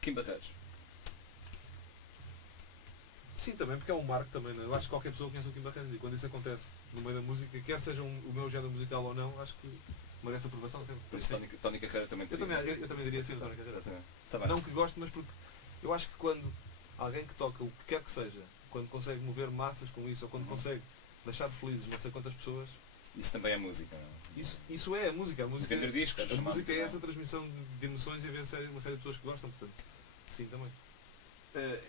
Kim Barreiros. Sim, também, porque é um marco também, né? Eu acho que qualquer pessoa conhece o Kim Barreiros e quando isso acontece no meio da música, quer seja o meu género musical ou não, acho que merece aprovação sempre. Por isso Tony Carreira também Eu também diria sim, Tony Carreira. Tá bem. Não que goste, mas porque eu acho que quando alguém que toca o que quer que seja, quando consegue mover massas com isso, ou quando consegue deixar felizes não sei quantas pessoas, isso também é música, não? Isso é a música. A música, vender discos, a música é essa transmissão de emoções e haver uma série de pessoas que gostam, portanto, sim, também.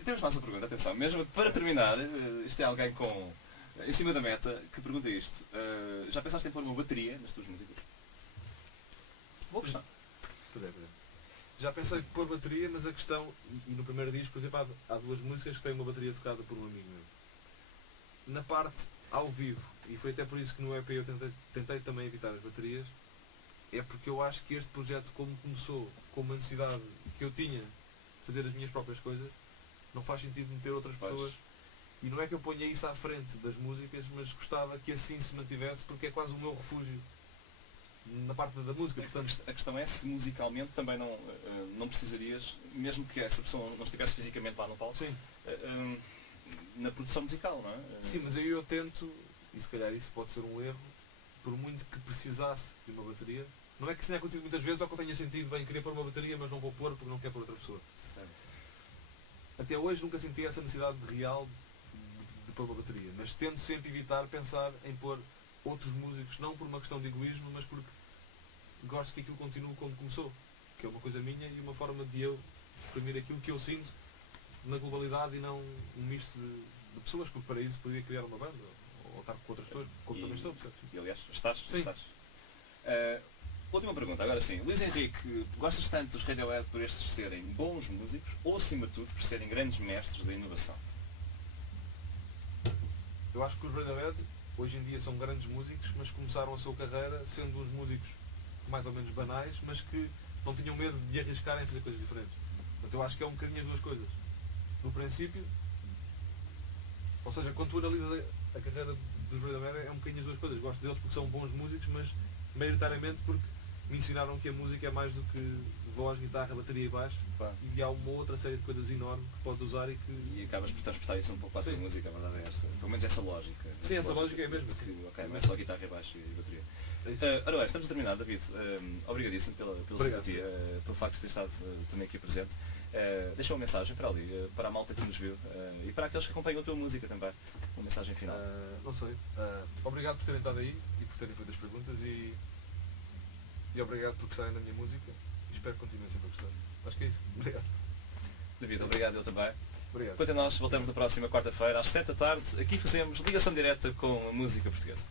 Temos mais uma pergunta, atenção, mesmo para terminar, isto é alguém com em cima da meta, que pergunta isto. Já pensaste em pôr uma bateria nas tuas músicas? Boa questão. Já pensei em pôr bateria, mas a questão, e no primeiro disco, por exemplo, há duas músicas que têm uma bateria tocada por um amigo meu. Na parte ao vivo, e foi até por isso que no EP eu tentei também evitar as baterias, é porque eu acho que este projeto, como começou com uma necessidade que eu tinha de fazer as minhas próprias coisas, não faz sentido meter outras pessoas. E não é que eu ponha isso à frente das músicas, mas gostava que assim se mantivesse, porque é quase o meu refúgio na parte da música. Portanto, a questão é se musicalmente também não precisarias, mesmo que essa pessoa não estivesse fisicamente lá no palco, sim, na produção musical, não é? Sim, mas eu tento, e se calhar isso pode ser um erro, por muito que precisasse de uma bateria, não é que isso tenha acontecido muitas vezes, ou que eu tenha sentido bem, queria pôr uma bateria, mas não vou pôr porque não quer pôr outra pessoa. Certo. Até hoje nunca senti essa necessidade real de pôr uma bateria, mas tento sempre evitar pensar em pôr outros músicos, não por uma questão de egoísmo, mas porque gosto que aquilo continue como começou, que é uma coisa minha e uma forma de eu exprimir aquilo que eu sinto na globalidade e não um misto de pessoas, porque para isso poderia criar uma banda ou estar com outras pessoas, como também estou, percebes? E aliás, estás? Sim. Estás. Última pergunta, agora sim. Luís Henrique, gostas tanto dos Radiohead por estes serem bons músicos ou, acima de tudo, por serem grandes mestres da inovação? Eu acho que os Radiohead hoje em dia são grandes músicos, mas começaram a sua carreira sendo uns músicos mais ou menos banais, mas que não tinham medo de arriscarem a fazer coisas diferentes. Portanto, eu acho que é um bocadinho as duas coisas. No princípio, ou seja, quando tu analisas a carreira dos Radiohead, é um bocadinho as duas coisas. Gosto deles porque são bons músicos, mas maioritariamente porque me ensinaram que a música é mais do que voz, guitarra, bateria e baixo. Pá. E há uma outra série de coisas enormes que podes usar e que... E acabas por transportar isso um pouco para a tua Sim. música, a verdade é esta. Pelo menos essa lógica. Sim, essa lógica é a mesma. Que, ok, não é só guitarra e baixo e bateria. É isso. Ora bem, estamos a terminar, David. Obrigadíssimo pela simpatia, pelo facto de ter estado também aqui presente. Deixa uma mensagem para ali, para a malta que nos viu e para aqueles que acompanham a tua música também. Uma mensagem final. Não sei. Obrigado por terem estado aí e por terem feito as perguntas e obrigado por gostarem da minha música e espero que continuem sempre a gostar. Acho que é isso. Obrigado. David, obrigado eu também. Obrigado. Quanto a nós, voltamos na próxima quarta-feira às 7 da tarde. Aqui fazemos ligação direta com a música portuguesa.